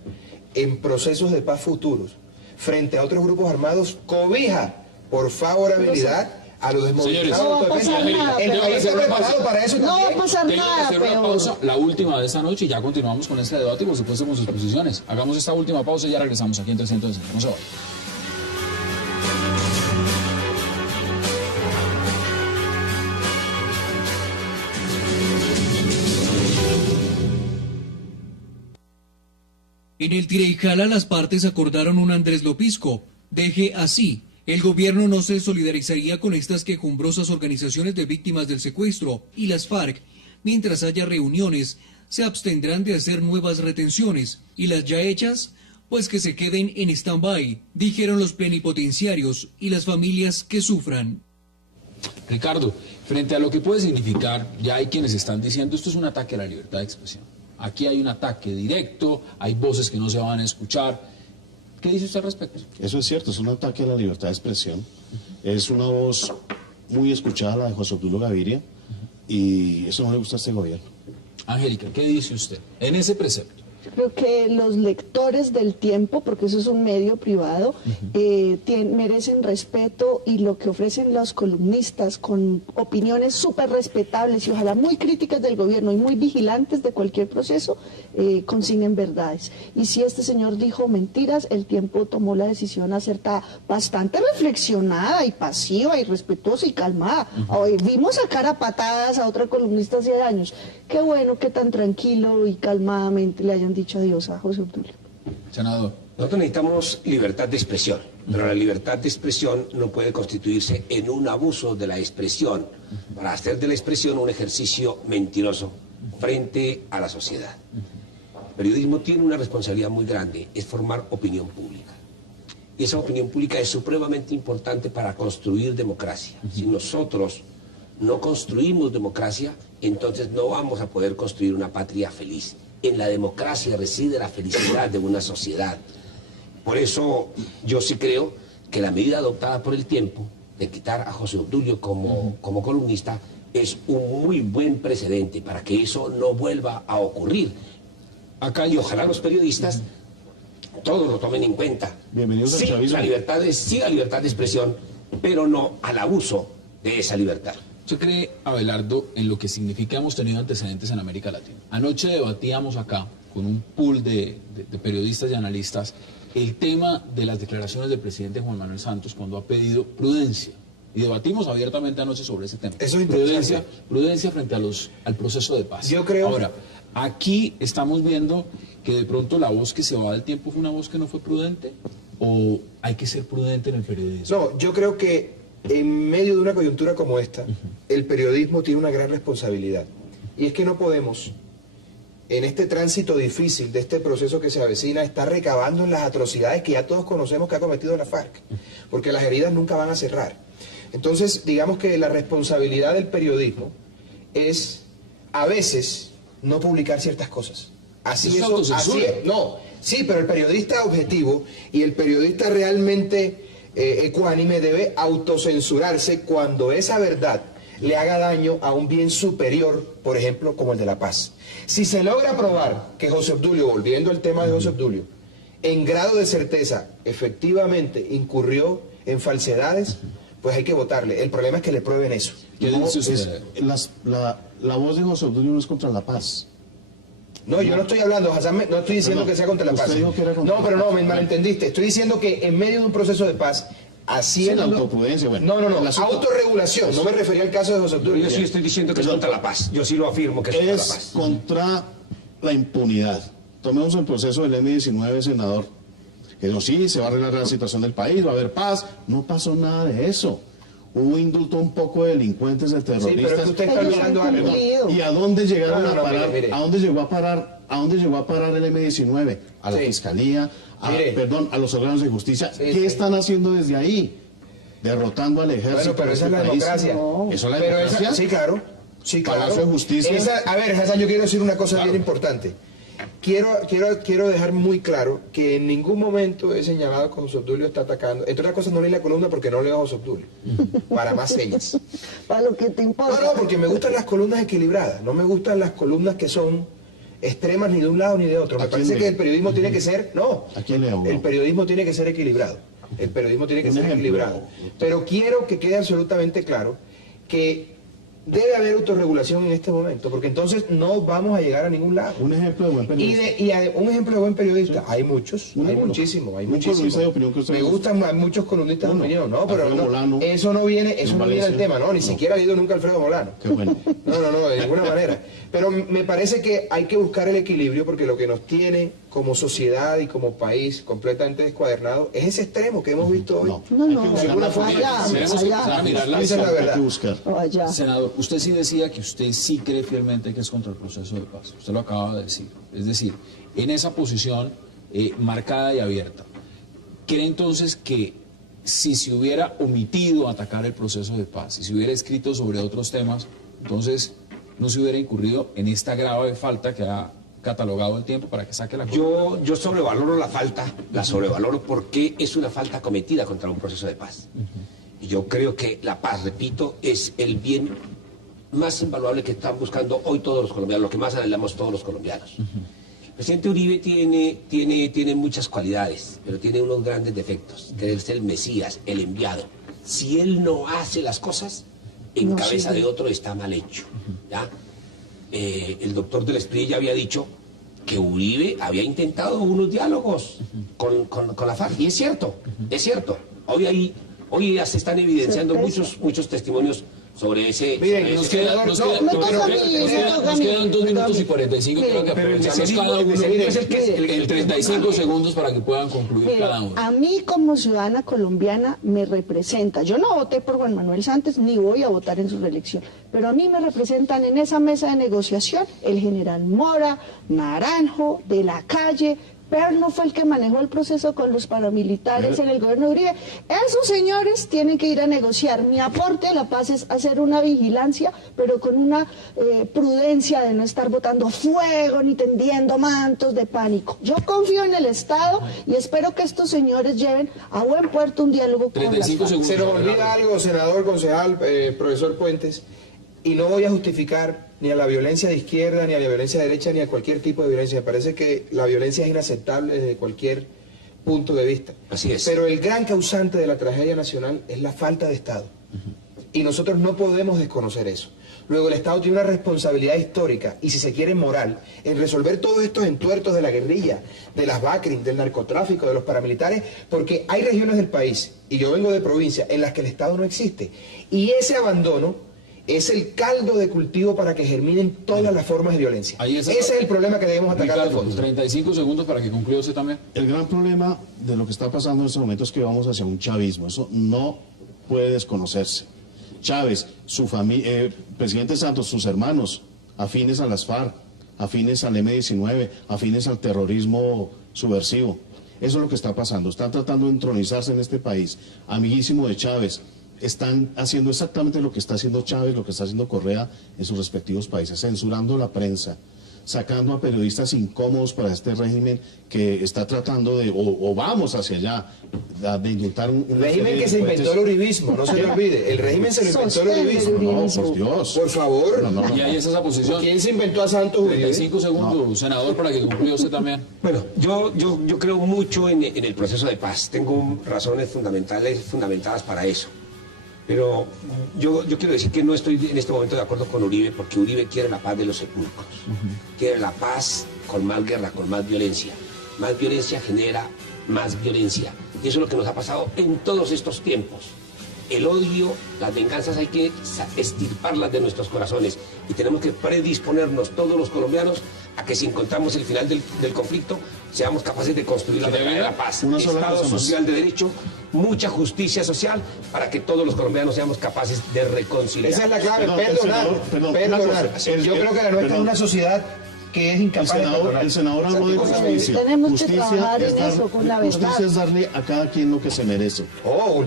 en procesos de paz futuros frente a otros grupos armados cobija por favorabilidad a los desmovilizados. No va a pasar nada. El país está preparado para eso. No va a pasar nada. Tengo que hacer una pausa, la última de esta noche, y ya continuamos con este debate y por supuesto con sus posiciones. Hagamos esta última pausa y ya regresamos aquí en 360. No se vayan. En el tira y jala las partes acordaron un Andrés Lopisco. Deje así. El gobierno no se solidarizaría con estas quejumbrosas organizaciones de víctimas del secuestro y las FARC. Mientras haya reuniones, se abstendrán de hacer nuevas retenciones. Y las ya hechas, pues que se queden en stand-by, dijeron los plenipotenciarios y las familias que sufran. Ricardo, frente a lo que puede significar, ya hay quienes están diciendo esto es un ataque a la libertad de expresión. Aquí hay un ataque directo, hay voces que no se van a escuchar. ¿Qué dice usted al respecto? Eso es cierto, es un ataque a la libertad de expresión. Es una voz muy escuchada, la de José Obdulio Gaviria, y eso no le gusta a este gobierno. Angélica, ¿qué dice usted en ese precepto? Creo que los lectores del Tiempo, porque eso es un medio privado, merecen respeto, y lo que ofrecen los columnistas con opiniones súper respetables y ojalá muy críticas del gobierno y muy vigilantes de cualquier proceso, consiguen verdades. Y si este señor dijo mentiras, el Tiempo tomó la decisión acertada, bastante reflexionada y pasiva y respetuosa y calmada. Hoy vimos sacar a patadas a otra columnista hace años. Qué bueno que tan tranquilo y calmadamente le hayan dicho adiós a José Obdulio. Senador. Nosotros necesitamos libertad de expresión, pero la libertad de expresión no puede constituirse en un abuso de la expresión para hacer de la expresión un ejercicio mentiroso frente a la sociedad. El periodismo tiene una responsabilidad muy grande, es formar opinión pública. Y esa opinión pública es supremamente importante para construir democracia. Si nosotros no construimos democracia, entonces no vamos a poder construir una patria feliz. En la democracia reside la felicidad de una sociedad. Por eso yo sí creo que la medida adoptada por el Tiempo de quitar a José Obdulio como columnista es un muy buen precedente para que eso no vuelva a ocurrir. Acá, y ojalá los periodistas todos lo tomen en cuenta. Bienvenidos al sí, chavismo. la libertad de expresión, pero no al abuso de esa libertad. ¿Usted cree, Abelardo, en lo que significa hemos tenido antecedentes en América Latina? Anoche debatíamos acá con un pool de periodistas y analistas el tema de las declaraciones del presidente Juan Manuel Santos cuando ha pedido prudencia. Y debatimos abiertamente anoche sobre ese tema. Eso es interesante. Prudencia frente al proceso de paz. Yo creo... Ahora, aquí estamos viendo que de pronto la voz que se va del Tiempo fue una voz que no fue prudente, o hay que ser prudente en el periodismo. No, yo creo que en medio de una coyuntura como esta, el periodismo tiene una gran responsabilidad. Y es que no podemos, en este tránsito difícil de este proceso que se avecina, estar recabando en las atrocidades que ya todos conocemos que ha cometido la FARC, porque las heridas nunca van a cerrar. Entonces, digamos que la responsabilidad del periodismo es, a veces, no publicar ciertas cosas. Así es. No, sí, pero el periodista objetivo y el periodista realmente ecuánime debe autocensurarse cuando esa verdad le haga daño a un bien superior, por ejemplo, como el de la paz. Si se logra probar que José Obdulio, volviendo al tema de José Obdulio, en grado de certeza, efectivamente incurrió en falsedades, pues hay que votarle. El problema es que le prueben eso. La voz de José Obdulio no es contra la paz. No, yo no estoy hablando, Hassan, no estoy diciendo que sea contra la paz. No, pero no, me malentendiste. Estoy diciendo que en medio de un proceso de paz, haciendo... Sí, la autoprudencia, bueno. No, autorregulación. No me refería al caso de José Obdulio. Yo sí estoy diciendo que es contra la paz. Yo sí lo afirmo que es contra la paz. Es contra la impunidad. Tomemos el proceso del M-19, senador. Que no, sí, se va a arreglar la situación del país, va a haber paz. No pasó nada de eso. Hubo indulto un poco de delincuentes, de terroristas. Sí, pero es que usted está olvidando algo. ¿Y a dónde llegaron a parar? Mire. ¿A dónde llegó a parar? ¿A dónde llegó a parar el M-19? A la Fiscalía, a los órganos de justicia. ¿Qué están haciendo desde ahí? Derrotando al ejército. Bueno, pero esa es la democracia. ¿Eso es la democracia? Sí, claro. Sí, claro. Palacio de Justicia. A ver, Hassan, yo quiero decir una cosa bien importante. Quiero dejar muy claro que en ningún momento he señalado que José Obdulio está atacando. Entre otras cosas, no leí la columna porque no leo a José Obdulio. Para más señas. Para lo que te importa. No, porque me gustan las columnas equilibradas. No me gustan las columnas que son extremas ni de un lado ni de otro. Me parece que el periodismo tiene que ser... No, el periodismo tiene que ser equilibrado. El periodismo tiene que ser equilibrado. Pero quiero que quede absolutamente claro que debe haber autorregulación en este momento, porque entonces no vamos a llegar a ningún lado. Un ejemplo de buen periodista. Un ejemplo de buen periodista. Sí. Hay muchos, hay muchísimos. De opinión que me gustan muchos columnistas de opinión, ¿no? Pero Molano, eso no viene al tema, ¿no? Ni siquiera ha ido nunca Alfredo Molano. Qué bueno. No, de ninguna manera. Pero me parece que hay que buscar el equilibrio, porque lo que nos tiene como sociedad y como país completamente descuadernado es ese extremo que hemos visto hoy. No. De alguna forma, esa es la verdad. Senador, usted sí decía que usted sí cree fielmente que es contra el proceso de paz. Usted lo acaba de decir. Es decir, en esa posición marcada y abierta, ¿cree entonces que si se hubiera omitido atacar el proceso de paz, si se hubiera escrito sobre otros temas, entonces no se hubiera incurrido en esta grave falta que ha catalogado el Tiempo para que saque la cosa? Yo sobrevaloro la falta, la sobrevaloro porque es una falta cometida contra un proceso de paz. Y yo creo que la paz, repito, es el bien más invaluable que están buscando hoy todos los colombianos, lo que más anhelamos todos los colombianos. El presidente Uribe tiene muchas cualidades, pero tiene unos grandes defectos, que es el Mesías, el enviado. Si él no hace las cosas, en cabeza de otro está mal hecho. ¿Ya? El doctor del Esprit ya había dicho que Uribe había intentado unos diálogos con la FARC, y es cierto. Hoy ya se están evidenciando muchos testimonios sobre ese... Miren, nos quedan 2 minutos y 45, creo que aprovechamos cada uno el 35 segundos para que puedan concluir cada uno. A mí como ciudadana colombiana me representa, yo no voté por Juan Manuel Santos ni voy a votar en su reelección, pero a mí me representan en esa mesa de negociación el general Mora, Naranjo, De la Calle. Perno fue el que manejó el proceso con los paramilitares en el gobierno de Uribe. Esos señores tienen que ir a negociar. Mi aporte a la paz es hacer una vigilancia, pero con una prudencia de no estar botando fuego ni tendiendo mantos de pánico. Yo confío en el Estado y espero que estos señores lleven a buen puerto un diálogo con las FARC. Se nos olvida algo, senador, concejal, profesor Puentes, y no voy a justificar ni a la violencia de izquierda, ni a la violencia de derecha, ni a cualquier tipo de violencia. Me parece que la violencia es inaceptable desde cualquier punto de vista. Así es. Pero el gran causante de la tragedia nacional es la falta de Estado. Y nosotros no podemos desconocer eso. Luego el Estado tiene una responsabilidad histórica, y si se quiere moral, en resolver todos estos entuertos de la guerrilla, de las BACRIM, del narcotráfico, de los paramilitares, porque hay regiones del país, y yo vengo de provincia, en las que el Estado no existe. Y ese abandono es el caldo de cultivo para que germinen todas las formas de violencia. Ese es el problema que debemos atacar de fondo. 35 segundos para que concluya usted también. El gran problema de lo que está pasando en estos momentos es que vamos hacia un chavismo. Eso no puede desconocerse. Chávez, su familia, presidente Santos, sus hermanos, afines a las FARC, afines al M-19, afines al terrorismo subversivo. Eso es lo que está pasando. Están tratando de entronizarse en este país. Amiguísimo de Chávez. Están haciendo exactamente lo que está haciendo Chávez, lo que está haciendo Correa en sus respectivos países, censurando la prensa, sacando a periodistas incómodos para este régimen que está tratando de, o vamos hacia allá, de intentar un régimen que se inventó el uribismo, no se lo olvide, el régimen se lo inventó el uribismo. No, por Dios. Por favor. Y ahí está esa posición. ¿Quién se inventó a Santos Uribe? 35 segundos, senador, para que concluya usted también. Bueno, yo creo mucho en el proceso de paz. Tengo razones fundamentadas para eso. Pero yo quiero decir que no estoy en este momento de acuerdo con Uribe, porque Uribe quiere la paz de los sepulcros. Quiere la paz con más guerra, con más violencia. Más violencia genera más violencia. Y eso es lo que nos ha pasado en todos estos tiempos. El odio, las venganzas hay que extirparlas de nuestros corazones. Y tenemos que predisponernos todos los colombianos a que si encontramos el final del conflicto, seamos capaces de construir la verdadera paz. Un Estado social de derecho, mucha justicia social, para que todos los colombianos seamos capaces de reconciliar. Esa es la clave, perdonar. Yo creo que la nuestra es una sociedad que es incapaz de perdonar. El senador habló de justicia. Tenemos que trabajar en eso, con la verdad. Justicia es darle a cada quien lo que se merece.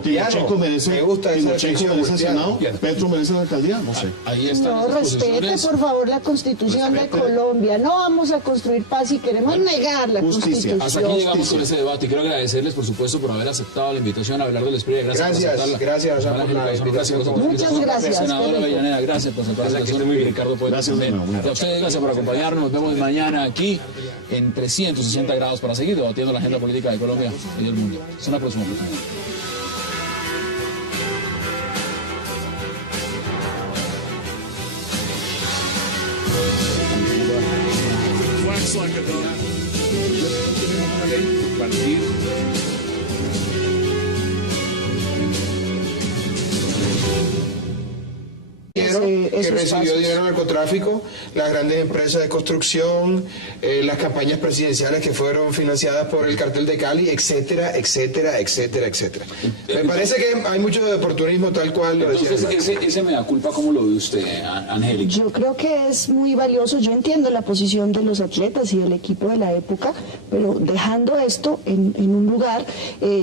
Timochenko merece el Senado, Petro merece la alcaldía, no sé. Ahí está. No, respete por favor la Constitución de Colombia. No vamos a construir paz y queremos negar la Constitución. Hasta aquí llegamos con ese debate y quiero agradecerles, por supuesto, por haber aceptado la invitación a hablar del Esprit. Gracias por aceptarla. Muchas gracias. Senadora Avellaneda, gracias por aceptar la invitación. Y Ricardo Puentes también. A ustedes, gracias por acompañarnos. Nos vemos mañana aquí en 360 grados para seguir debatiendo la agenda política de Colombia y del mundo. Hasta la próxima oportunidad. Que recibió dinero del narcotráfico, las grandes empresas de construcción, las campañas presidenciales que fueron financiadas por el cartel de Cali, etcétera, etcétera, etcétera, etcétera. Me parece que hay mucho de oportunismo tal cual lo decía. Entonces, ese mea culpa, ¿cómo lo ve usted, Angélica? Yo creo que es muy valioso. Yo entiendo la posición de los atletas y del equipo de la época, pero dejando esto en un lugar,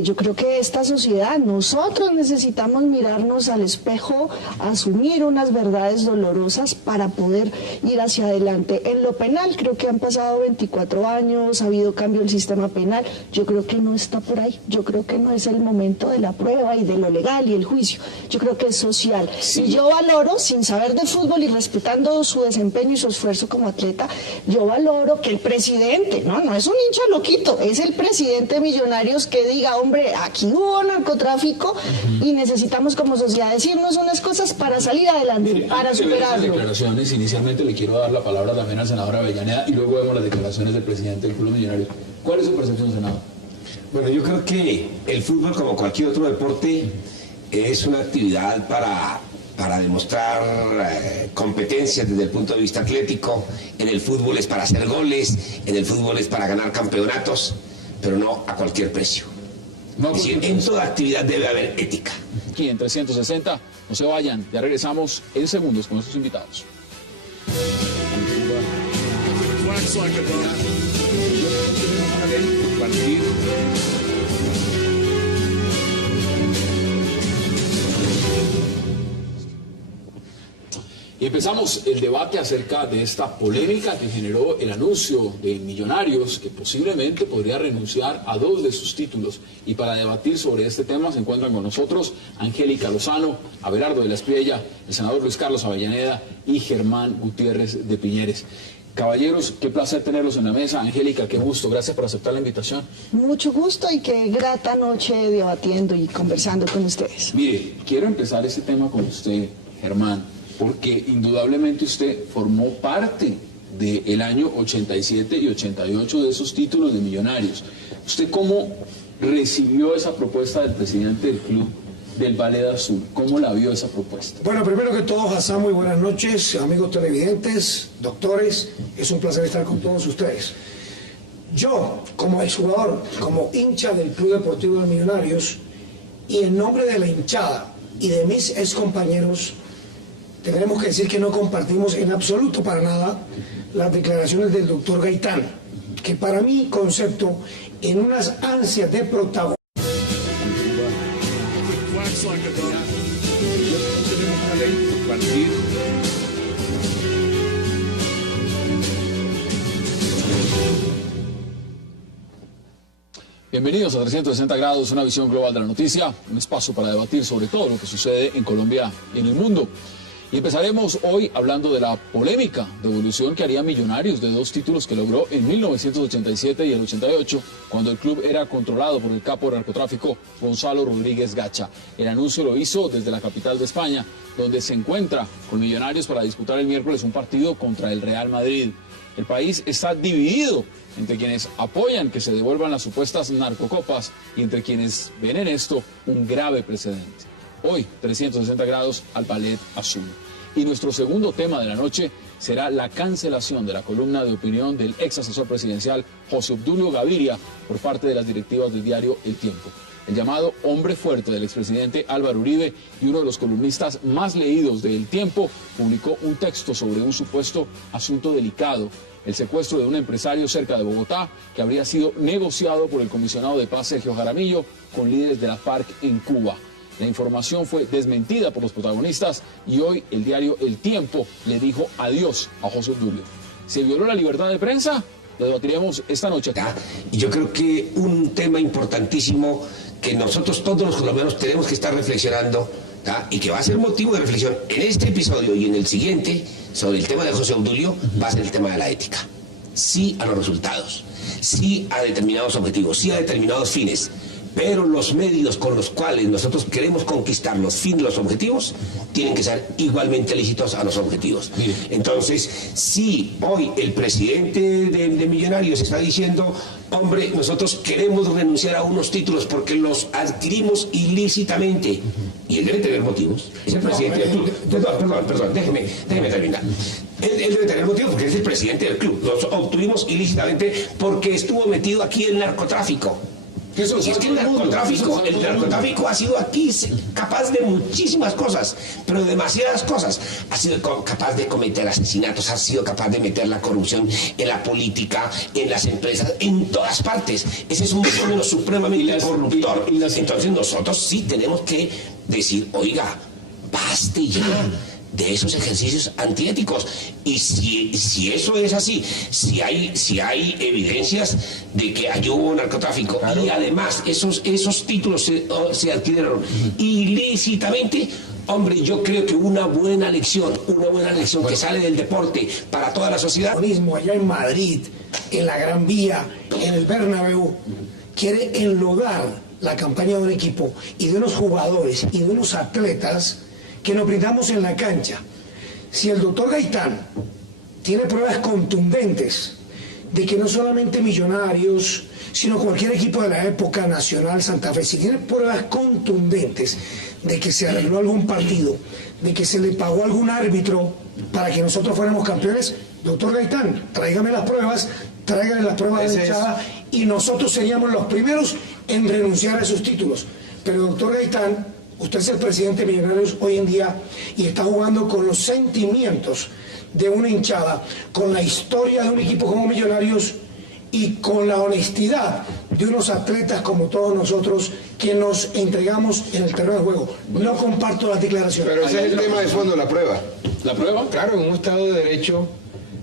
yo creo que esta sociedad, nosotros necesitamos mirarnos al espejo, asumir unas verdades dolorosas para poder ir hacia adelante. En lo penal creo que han pasado 24 años, ha habido cambio del sistema penal, yo creo que no está por ahí, yo creo que no es el momento de la prueba y de lo legal y el juicio, yo creo que es social. Sí. Y yo valoro, sin saber de fútbol y respetando su desempeño y su esfuerzo como atleta, yo valoro que el presidente, no es un hincha loquito, es el presidente de Millonarios que diga, hombre, aquí hubo narcotráfico y necesitamos como sociedad decirnos unas cosas para salir adelante, mire, para superarlo. Declaraciones, inicialmente le quiero dar la palabra también al senador Avellaneda y luego vemos las declaraciones del presidente del Club Millonario. ¿Cuál es su percepción, senador? Bueno, yo creo que el fútbol, como cualquier otro deporte, es una actividad para demostrar competencias desde el punto de vista atlético. En el fútbol es para hacer goles, en el fútbol es para ganar campeonatos, pero no a cualquier precio. Es decir, en toda actividad debe haber ética. Aquí en 360, no se vayan, ya regresamos en segundos con nuestros invitados. Y empezamos el debate acerca de esta polémica que generó el anuncio de Millonarios, que posiblemente podría renunciar a 2 de sus títulos. Y para debatir sobre este tema se encuentran con nosotros Angélica Lozano, Abelardo de la Espriella, el senador Luis Carlos Avellaneda y Germán Gutiérrez de Piñeres. Caballeros, qué placer tenerlos en la mesa. Angélica, qué gusto, gracias por aceptar la invitación. Mucho gusto y qué grata noche debatiendo y conversando con ustedes. Mire, quiero empezar este tema con usted, Germán, porque indudablemente usted formó parte del año 87 y 88 de esos títulos de Millonarios. ¿Usted cómo recibió esa propuesta del presidente del club del Ballet Azul? ¿Cómo la vio esa propuesta? Bueno, primero que todo, Hassan, muy buenas noches, amigos televidentes, doctores, es un placer estar con todos ustedes. Yo, como exjugador, como hincha del Club Deportivo de Millonarios, y en nombre de la hinchada y de mis excompañeros, tendremos que decir que no compartimos en absoluto para nada las declaraciones del doctor Gaitán, que para mi concepto, en unas ansias de protagonismo, Bienvenidos a 360 grados, una visión global de la noticia, un espacio para debatir sobre todo lo que sucede en Colombia y en el mundo. Y empezaremos hoy hablando de la polémica devolución que haría Millonarios de 2 títulos que logró en 1987 y el 88, cuando el club era controlado por el capo de narcotráfico Gonzalo Rodríguez Gacha. El anuncio lo hizo desde la capital de España, donde se encuentra con Millonarios para disputar el miércoles un partido contra el Real Madrid. El país está dividido entre quienes apoyan que se devuelvan las supuestas narcocopas y entre quienes ven en esto un grave precedente. Hoy, 360 grados al Ballet Azul. Y nuestro segundo tema de la noche será la cancelación de la columna de opinión del ex asesor presidencial José Obdulio Gaviria por parte de las directivas del diario El Tiempo. El llamado hombre fuerte del expresidente Álvaro Uribe y uno de los columnistas más leídos de El Tiempo publicó un texto sobre un supuesto asunto delicado, el secuestro de un empresario cerca de Bogotá que habría sido negociado por el comisionado de paz Sergio Jaramillo con líderes de la FARC en Cuba. La información fue desmentida por los protagonistas y hoy el diario El Tiempo le dijo adiós a José Obdulio. ¿Se violó la libertad de prensa? Lo debatiremos esta noche. Y yo creo que un tema importantísimo que nosotros todos los colombianos tenemos que estar reflexionando, y que va a ser motivo de reflexión en este episodio y en el siguiente sobre el tema de José Obdulio, va a ser el tema de la ética. Sí a los resultados, sí a determinados objetivos, sí a determinados fines, pero los medios con los cuales nosotros queremos conquistar los fines, los objetivos, tienen que ser igualmente lícitos a los objetivos. Entonces, si hoy el presidente de Millonarios está diciendo, hombre, nosotros queremos renunciar a unos títulos porque los adquirimos ilícitamente, y él debe tener motivos, es el presidente del club. Perdón, déjeme terminar. Él debe tener motivos porque es el presidente del club. Los obtuvimos ilícitamente porque estuvo metido aquí el narcotráfico. Y es que el narcotráfico ha sido aquí capaz de muchísimas cosas, pero de demasiadas cosas. Ha sido capaz de cometer asesinatos, ha sido capaz de meter la corrupción en la política, en las empresas, en todas partes. Ese es un fenómeno supremamente corruptor. Entonces nosotros sí tenemos que decir, oiga, baste ya. de esos ejercicios antiéticos. Y si eso es así, si hay evidencias de que allí hubo narcotráfico, claro, y además esos títulos se adquirieron ilícitamente, hombre, yo creo que una buena lección que sale del deporte para toda la sociedad. Allá en Madrid, en la Gran Vía, en el Bernabéu, quiere enlodar la campaña de un equipo y de unos jugadores y de unos atletas que nos brindamos en la cancha. Si el doctor Gaitán tiene pruebas contundentes de que no solamente Millonarios, sino cualquier equipo de la época, Nacional, Santa Fe, si tiene pruebas contundentes de que se arregló algún partido, de que se le pagó algún árbitro para que nosotros fuéramos campeones, doctor Gaitán, tráigame las pruebas, tráigame las pruebas de la hinchada y nosotros seríamos los primeros en renunciar a esos títulos. Pero doctor Gaitán, usted es el presidente de Millonarios hoy en día y está jugando con los sentimientos de una hinchada, con la historia de un equipo como Millonarios y con la honestidad de unos atletas como todos nosotros que nos entregamos en el terreno de juego. No comparto las declaraciones. Pero ese es el tema de fondo, la prueba. ¿La prueba? Claro, en un Estado de Derecho,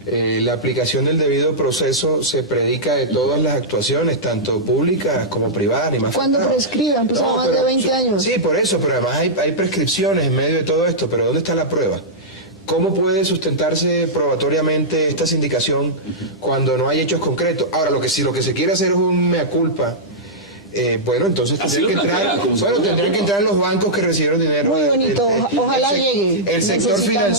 la aplicación del debido proceso se predica de todas las actuaciones, tanto públicas como privadas, ni más. Cuando prescriban, pues más de 20 años. Sí, por eso, pero además hay prescripciones en medio de todo esto, pero ¿dónde está la prueba? ¿Cómo puede sustentarse probatoriamente esta sindicación cuando no hay hechos concretos? Ahora, si lo que se quiere hacer es un mea culpa, bueno, entonces tendrían que entrar los bancos que recibieron dinero. Muy bonito, ojalá llegue. El sector financiero.